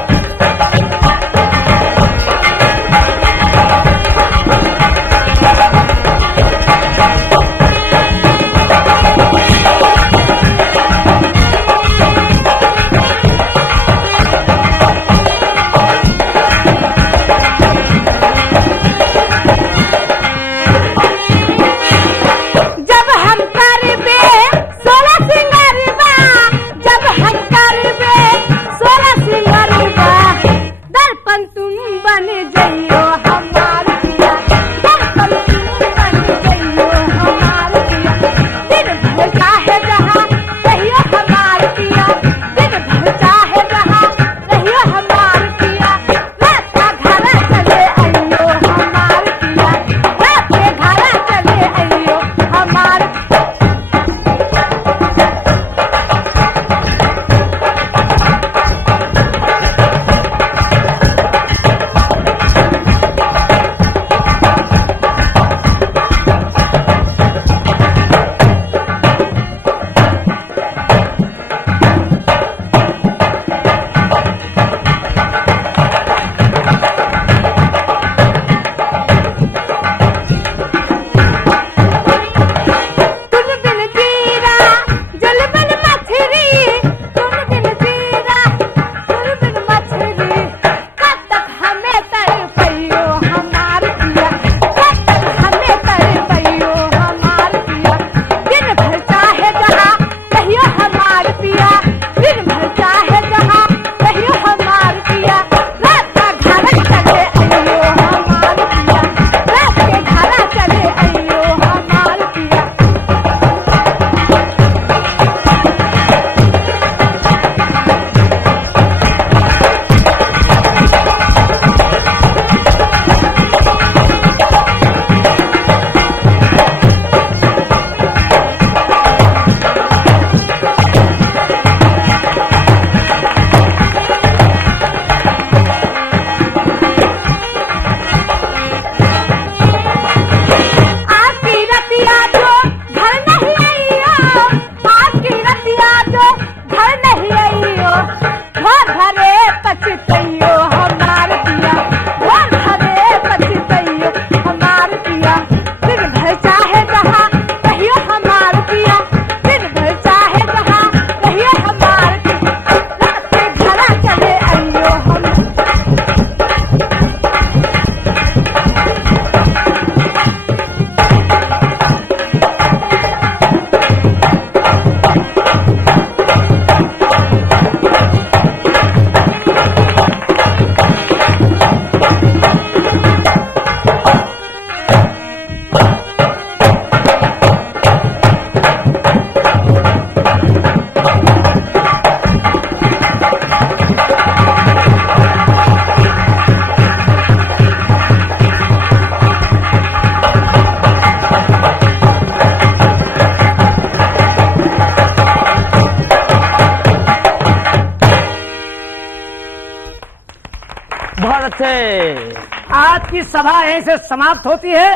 बहुत अच्छे। आज की सभा यहीं से समाप्त होती है।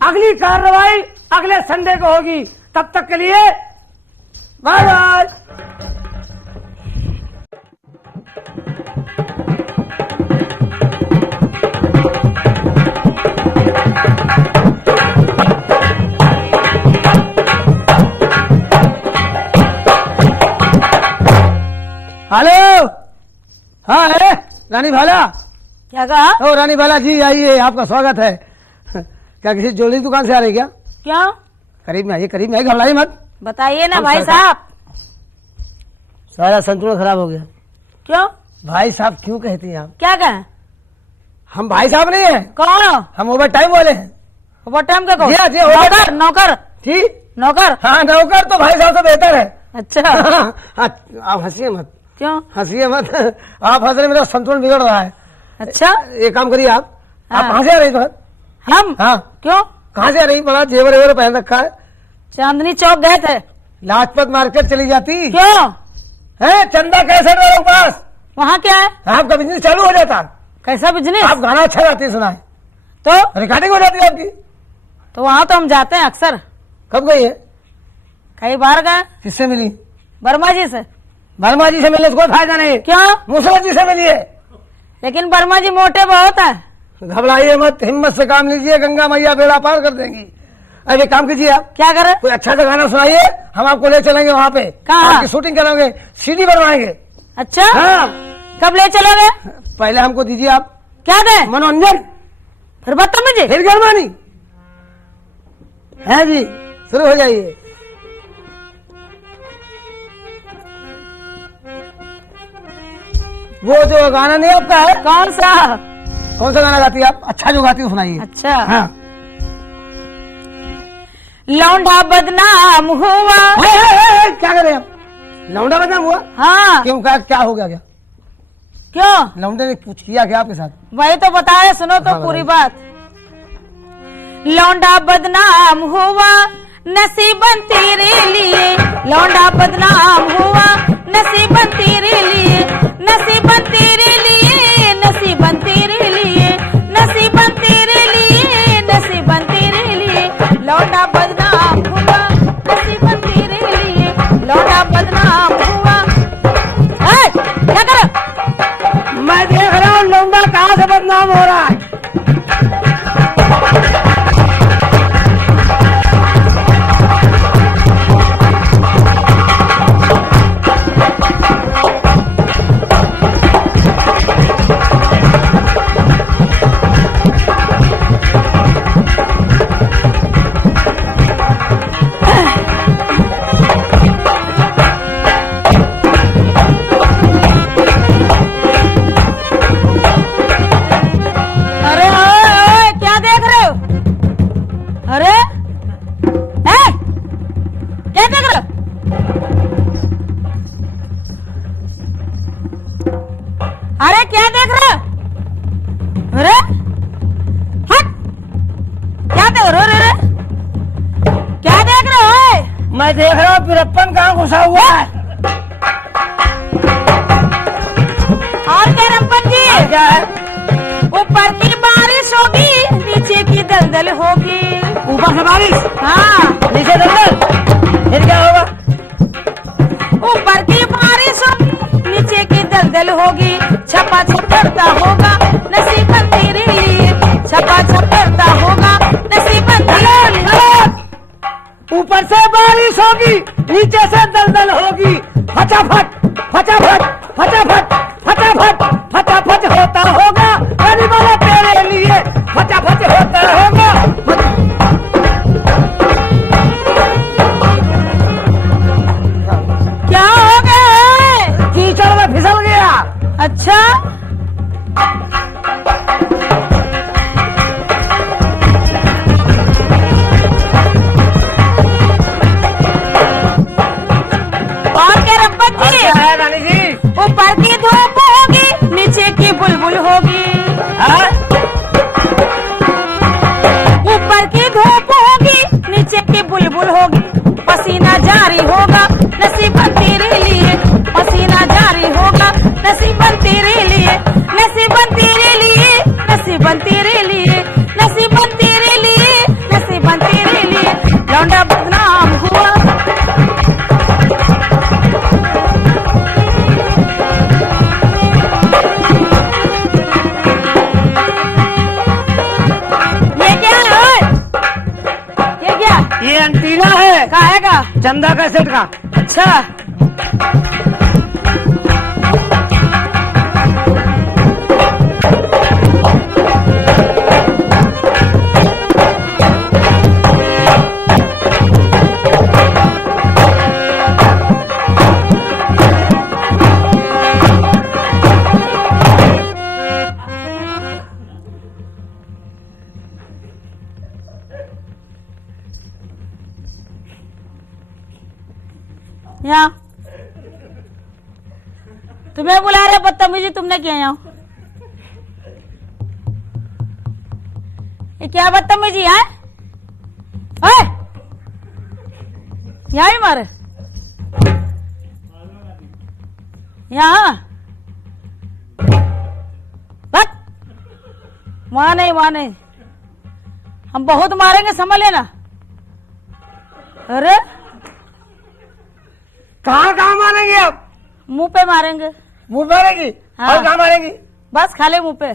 अगली कार्रवाई अगले संडे को होगी। तब तक के लिए बाय बाय। हेलो, हाँ है रानी भाला। क्या कहा? ओ रानी भाला जी आइए, आपका स्वागत है। क्या किसी ज्वेलरी दुकान से आ रही क्या? क्यों? करीब में आइए, करीब में आइए, घबराइए मत। बताइए ना हम भाई सरकार- साहब। सारा संतुलन खराब हो गया। क्यों? भाई साहब क्यों कहती हैं आप? क्या कहें? हम भाई साहब नहीं है, कौन हो? हम ओवर टाइम वाले हैं। ओवर टाइम के कौन? जी हाँ, जी, ओवर नौकर टाइम। नौकर जी नौकर। हाँ, नौकर तो भाई साहब से बेहतर है। अच्छा। हाँ, आप हंसिए मत, क्यों? हंसिए मत। आप हंस रहे, मेरा संतुलन बिगड़ रहा है। अच्छा। एक काम करिए आप हाँ। कहाँ से आ रही हैं? हम? हाँ, क्यों? कहाँ से आ रही? बड़ा जेवर वेवर पहन रखा है। चांदनी चौक गए थे। लाजपत मार्केट चली जाती क्यों? है, चंदा कैसेट वालों के पास वहाँ क्या है? आपका बिजनेस चालू हो जाता। कैसा बिजनेस? आप गाना अच्छा गाती सुना है, तो रिकॉर्डिंग हो जाती है आपकी। तो वहाँ तो हम जाते हैं अक्सर। कब गई है? कई बार गए। किससे मिली? वर्मा जी से। वर्मा जी से मिलने से कोई फायदा नहीं। क्यों? मुसरत जी से मिलिए। लेकिन वर्मा जी मोटे बहुत है। घबराइए मत, हिम्मत से काम लीजिए, गंगा मैया बेड़ा पार कर देंगी। अब एक काम कीजिए, आप क्या करें? कोई अच्छा सा गाना सुनाइए, हम आपको ले चलेंगे वहाँ पे। कहाँ? आपकी शूटिंग कराएंगे, सीडी बनवाएंगे। अच्छा। हाँ, कब ले चलोगे? पहले हमको दीजिए आप क्या दे? मनोरंजन, फिर बदतमीजी। फिर गरमानी है जी। शुरू हो जाइए। वो जो गाना नहीं आपका है, कौन सा? कौन सा गाना गाती है आप? अच्छा जो गाती है सुनाइए। अच्छा। हाँ। लौंडा बदनाम हुआ। क्या कर रहे हैं आप? लौंडा बदनाम हुआ? हाँ। क्यों, क्या हो गया? क्या क्यों? लौंडे ने कुछ किया क्या आपके साथ? वही तो बताए, सुनो तो हाँ, पूरी बात। लौंडा बदनाम हुआ नसीबन तेरे लिए, लौंडा बदनाम हुआ नसीबन तेरे लिए, नसीबन तेरे लिए, नसीबन तेरे लिए, नसीबन तेरे लिए, नसीबन तेरे लिए, लौंडा बदनाम हुआ नसीबन तेरे लिए, लौंडा बदनाम हुआ। ओए, क्या कर? मैं देख रहा हूँ लौंडा कहाँ से बदनाम हो रहा है। अरे ओए, ओए, क्या देख रहे हो? अरे ए, क्या देख रहे हो? अरे क्या देख रहे हो? अरे हट, क्या देख रहे हो? अरे क्या देख रहे हो? ओए? मैं देख रहा हूँ पिरप्पन कहाँ घुसा हुआ है। और क्या रंपन जी? क्या है? ऊपर की बारिश होगी, नीचे की दलदल होगी। ऊपर से बारिश, हाँ, नीचे दलदल, फिर क्या होगा? ऊपर की बारिश होगी, नीचे की दलदल होगी। छपा छप करता होगा नसीबन तेरे लिए, छपा छप करता होगा नसीबन तेरे लिए। ऊपर से बारिश होगी, नीचे से दलदल होगी। फटाफट फटाफट फटाफट फटाफट फटाफट होता होगा, गाड़ी वाला तेरे लिए फटाफट होता होगा। क्या हो गया? कीचड़ में फिसल गया। अच्छा, और क्या रंपन जी? क्या है रानी जी? ऊपर की धूप होगी, नीचे की बुलबुल होगी। हाँ? ऊपर की धूप होगी, नीचे की बुलबुल होगी। पसीना जारी होगा नसीबन तेरे लिए, पसीना जारी होगा नसीबन तेरे लिए, चंदा कैसेट का। अच्छा यहाँ तुम्हें बुला रहे बदतमीजी तुमने किया यहाँ। ये क्या बदतमीजी है? यहाँ ही मारे यहाँ वहां नहीं वहां नहीं, हम बहुत मारेंगे समझ लेना। अरे कहाँ मारेंगे आप? मुंह पे मारेंगे। मुंह मारेंगी? हाँ। और कहाँ मारेंगी? बस खाली मुंह पे।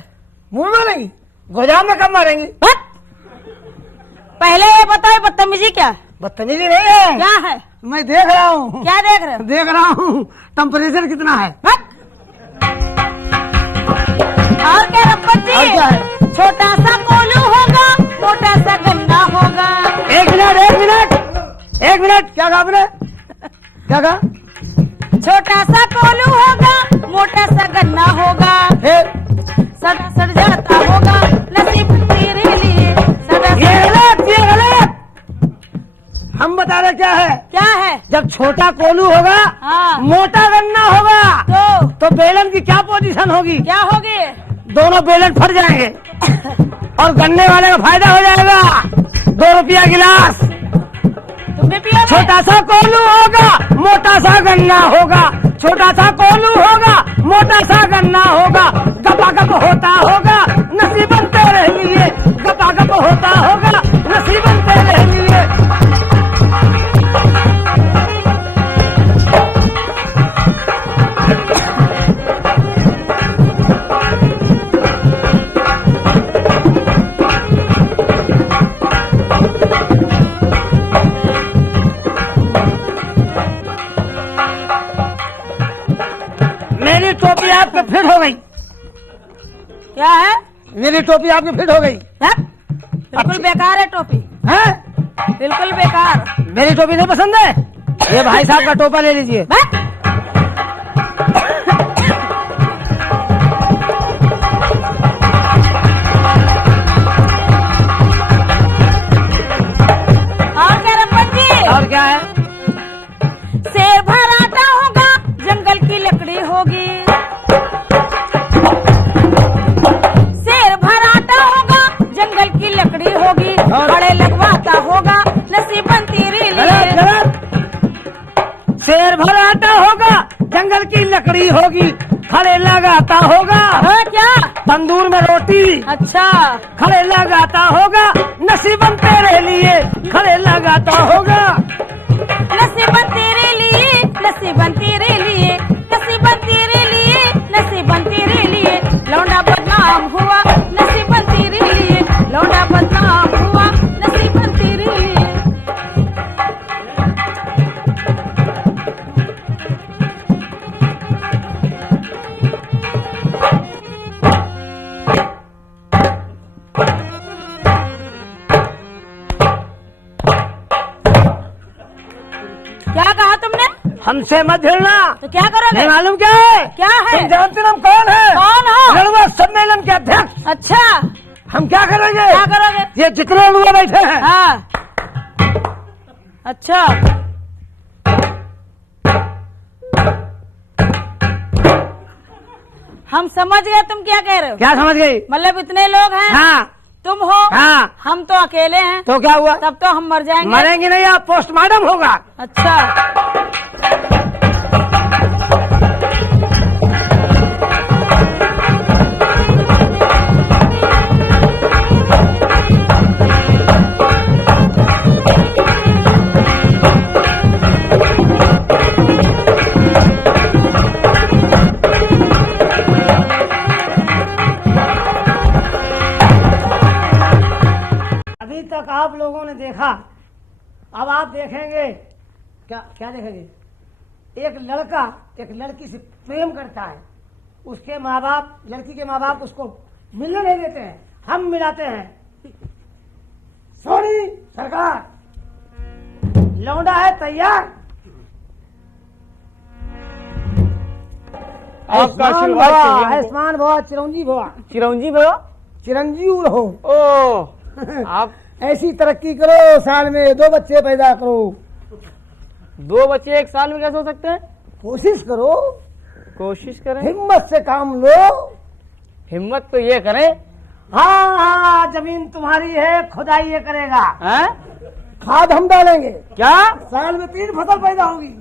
मुंह मारेंगी? गोदाम में कब मारेंगी? पहले ये बताओ बदतमीजी क्या है? बदतमीजी नहीं है। क्या है? मैं देख रहा हूँ। क्या देख रहे हो? देख रहा हूँ टेम्परेचर कितना है। और क्या रब्बत जी? और क्या है? छोटा सा कोलू होगा, मोटा सा गन्ना होगा। एक मिनट क्या कहा आपने? क्या कहा? छोटा सा कोलू होगा, मोटा सा गन्ना होगा। फिर सड़ा सड़ जाता होगा नसीब तेरे लिए। सड़ा ये गलत। हम बता रहे क्या है? क्या है? जब छोटा कोलू होगा, हाँ। मोटा गन्ना होगा, तो बेलन की क्या पोजीशन होगी? क्या होगी? दोनों बेलन फट जाएंगे और गन्ने वाले का फायदा हो जाएगा। 2 रुपया गिलास। तुम भी पियो। छोटा सा कोलू होगा, मोटा सा गन्ना होगा। छोटा सा कोलू होगा, मोटा सा गन्ना होगा। गपागप होता होगा नसीबन तेरे लिए। गपागप होता होगा नसीबन तेरे लिए। मेरी टोपी आपके फिट हो गई। क्या है? मेरी टोपी आपकी फिट हो गई है? बिल्कुल बेकार है टोपी, है? बिल्कुल बेकार। मेरी टोपी नहीं पसंद है? ये भाई साहब का टोपा ले लीजिए। और क्या रब्बत जी? और क्या है? शेर भराटा होगा, जंगल की लकड़ी होगी। शेर भराटा होगा, जंगल की लकड़ी होगी। बड़े लगवाता होगा नसीबन तेरे लिए। गलत। शेर भराटा होगा, जंगल की लकड़ी होगी। खड़े लगाता होगा। हाँ क्या? तंदूर में रोटी। अच्छा खड़े लगाता होगा नसीबन तेरे लिए। खड़े लगाता होगा। नसीबन तेरे लिए, नसीबन तेरे लिए, नसीबन तेरे लिए, नसीबन तेरे लिए। लौंडा बदनाम हुआ नसीबन तेरे लिए। लौंडा बदनाम हुआ नसीबन तेरे लिए। क्या कहा तुमने? हमसे मत भिड़ना। तो क्या करोगे? नहीं मालूम क्या है? क्या है? तुम जानते ना हम कौन है? कौन हो? लड़वा सम्मेलन के अध्यक्ष। अच्छा हम क्या करेंगे? क्या करोगे? ये जितने लोग बैठे हैं, हाँ अच्छा हम समझ गए तुम क्या कह रहे हो। क्या समझ गई? मतलब इतने लोग हैं, हाँ तुम हो, हाँ। हम तो अकेले हैं, तो क्या हुआ? तब तो हम मर जाएंगे। मरेंगे नहीं, आप पोस्टमार्टम होगा। अच्छा अभी तक आप लोगों ने देखा, अब आप देखेंगे क्या क्या देखेंगे? एक लड़का एक लड़की से प्रेम करता है, उसके माँ बाप, लड़की के माँ बाप उसको मिलने नहीं देते हैं, हम मिलाते हैं। सोनी सरकार, लौंडा है तैयार। आपका आयुष्मान आशीर्वाद भवा, चाहिए हमको। आयुष्मान भवा, चिरंजीव भवा, चिरंजीव भैया। चिरंजीव रहो। ओ आप ऐसी तरक्की करो, साल में 2 बच्चे पैदा करो। 2 बच्चे एक साल में कैसे हो सकते हैं? कोशिश करो, कोशिश करें, हिम्मत से काम लो। हिम्मत तो ये करें। हाँ हाँ, जमीन तुम्हारी है, खुदाई ये करेगा। हैं? खाद हम डालेंगे, क्या साल में 3 फसल पैदा होगी।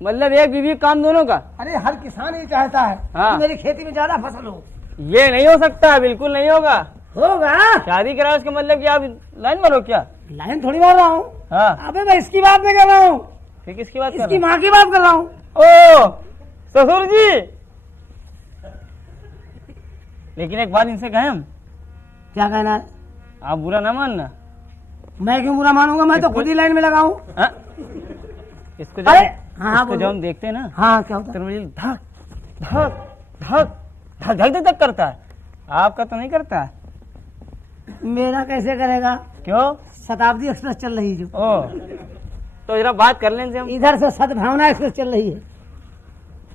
मतलब एक बीवी काम दोनों का? अरे हर किसान ये चाहता है हाँ। कि मेरी खेती में ज्यादा फसल हो। ये नहीं हो सकता, बिल्कुल नहीं होगा। होगा। शादी करा उसका मतलब कि आप लाइन मारो क्या? लाइन थोड़ी मार रहा हूँ। हाँ, अबे मैं इसकी बात नहीं कर रहा हूँ, फिर किसकी बात कर इसकी रहे माँ की बात कर रहा हूँ। हैं? ओ ससुर जी, लेकिन एक बात इनसे कहें हम, क्या कहना है? आप बुरा ना मानना। मैं क्यों बुरा मानूंगा? मैं तो खुद ही लाइन में लगा हूँ। हाँ? इसको अरे, जब हाँ, इसको बोलो। जब हम देखते हैं ना, हाँ क्या होता तो मुझे धक धक धक धक धक धक करता है। आपका तो नहीं करता है? है? मेरा कैसे करेगा? क्यों? शताब्दी एक्सप्रेस चल रही है जो, ओ तो जरा बात कर लें इनसे हम। इधर से सद्भावना एक्सप्रेस चल रही है।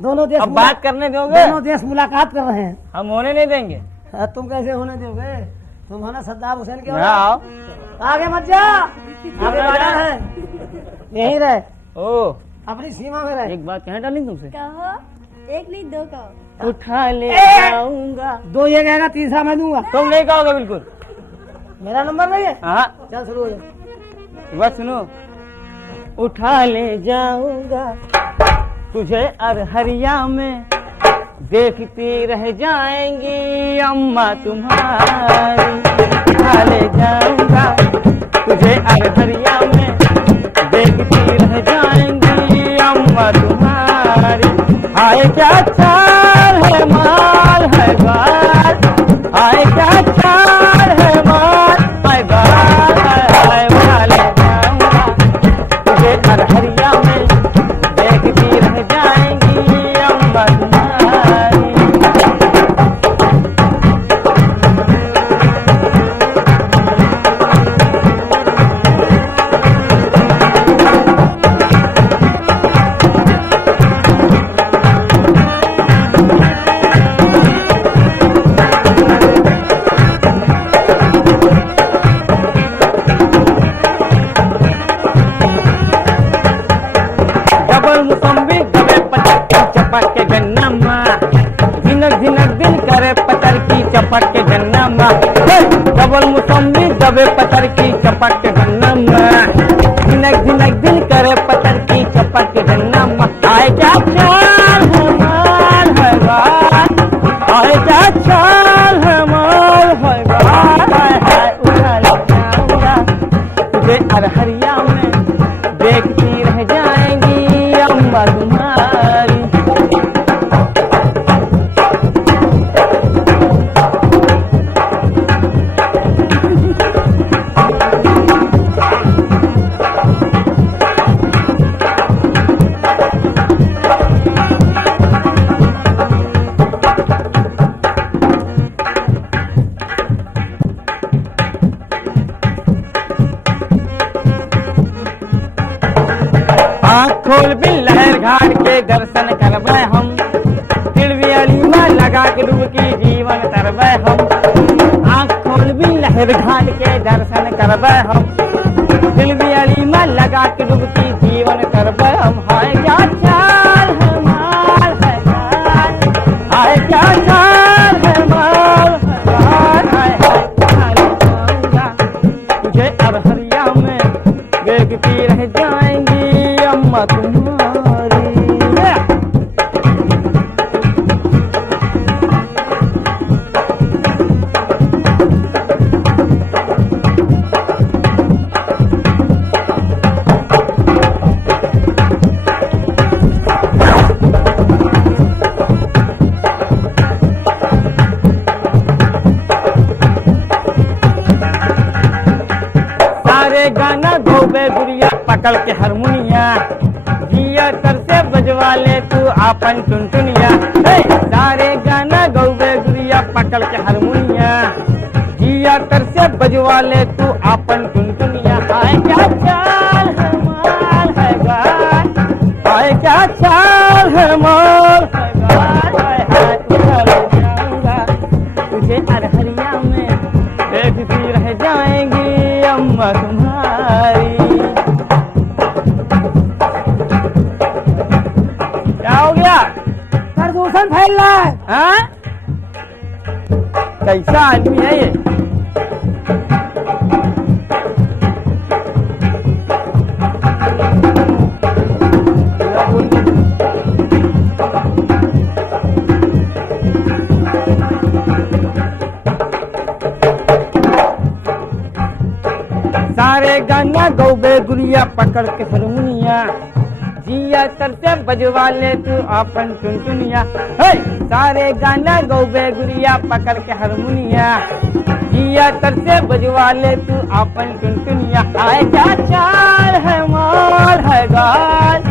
दोनों देश अब बात करने दोगे? दोनों देश मुलाकात कर रहे हैं। हम होने नहीं देंगे। तुम कैसे होने दोगे? तुम हो ना सद्दाम हुसैन के यहाँ आओ। आगे मत जा, आगे बढ़ा है, यहीं रहे, ओ अपनी सीमा में रहे। एक बात कह डाली तुमसे, कहो, एक नहीं 2 कहो। उठा ले जाऊंगा। 2 ये कहेगा, तीसरा मैं दूंगा। तुम नहीं कहोगे बिल्कुल। मेरा नंबर नहीं है। हाँ, चल शुरू हो जा। एक बात सुनो, उठा ले जाऊंगा तुझे अरहरिया में, देखती रह जाएंगी अम्मा तुम्हारी। उठा ले जाऊंगा तुझे अरहरिया में, देखती रह जाएंगी अम्मा तुम्हारी। आए क्या चाल है माल है बाल, आए क्या चाल है माल है बाल है। उठा ले जाऊंगा तुझे अरहरिया में, देखती रह जाएंगी अम्मा तुम्हारी। डबल मुसम्बी दबे पतर की चपट के गन्ना माँ, धिनक धिनक दिन करे पतर की चपट के गन्ना माँ। डबल मुसम्बी दबे पतर की चपट के गन्ना माँ, धिनक धिनक दिन करे पतर की चपट के गन्ना माँ। आए क्या चाल है माल है बाल, आए क्या चाल है माल है बाल है। उठा ले जाऊंगा तुझे अरहरिया में, देखती रह जाएंगी अम्मा तुम्हारी। आँख खोल बिन लहर घाट के दर्शन करबै हम, तिलवी अलीमा लगा के डुबकी जीवन तरबै हम। आँख खोल बिन लहर घाट के दर्शन करबै हम, तिलवी अलीमा लगा के डुबकी जीवन करबै हम। हाय क्या चाल है माल है बाल, हाय क्या चाल है माल है बाल। हाय हाय उठा ले जाऊंगा तुझे अरहरिया में, देखती रह जाएंगी अम्मा तुम्हारी। सारे गाना धोबे गुड़िया पकड़ के हारमोनिया, जिया तर से बजवा ले तू आपन टुनटुनिया। हे सारे गाना गौवे गुड़िया पकड़ के हारमोनिया, जिया तर से बजवा ले तू आपन टुनटुनिया। आए क्या चाल है माल है गाय, आए क्या चाल है माल है गाय, हाय उठा ले जाऊंगा तुझे अरहरिया में, देखती रह जाएंगी अम्मा तुम्हारी। क्या हो गया? प्रदूषण फैल रहा है। हाँ? कैसा आदमी है ये? सारे गाना गौबे गुड़िया पकड़ के हारमोनिया, जिया तर से बजवा ले तू अपन टुनटुनिया। हे सारे गाना गौबे गुड़िया पकड़ के हारमोनिया, जिया तर से बजवा ले तू अपन टुनटुनिया। आए क्या चाल है माल है गाल,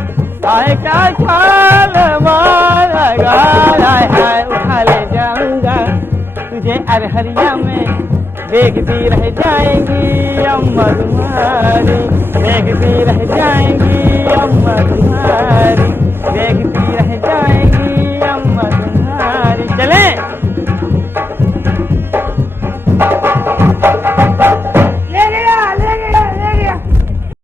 आए क्या चाल है माल है गाल, आए हाय उठा ले जाऊंगा तुझे अरहरिया में, देखती रह जाएंगी अम्मा तुम्हारी, देखती रह जाएंगी अम्मा तुम्हारी।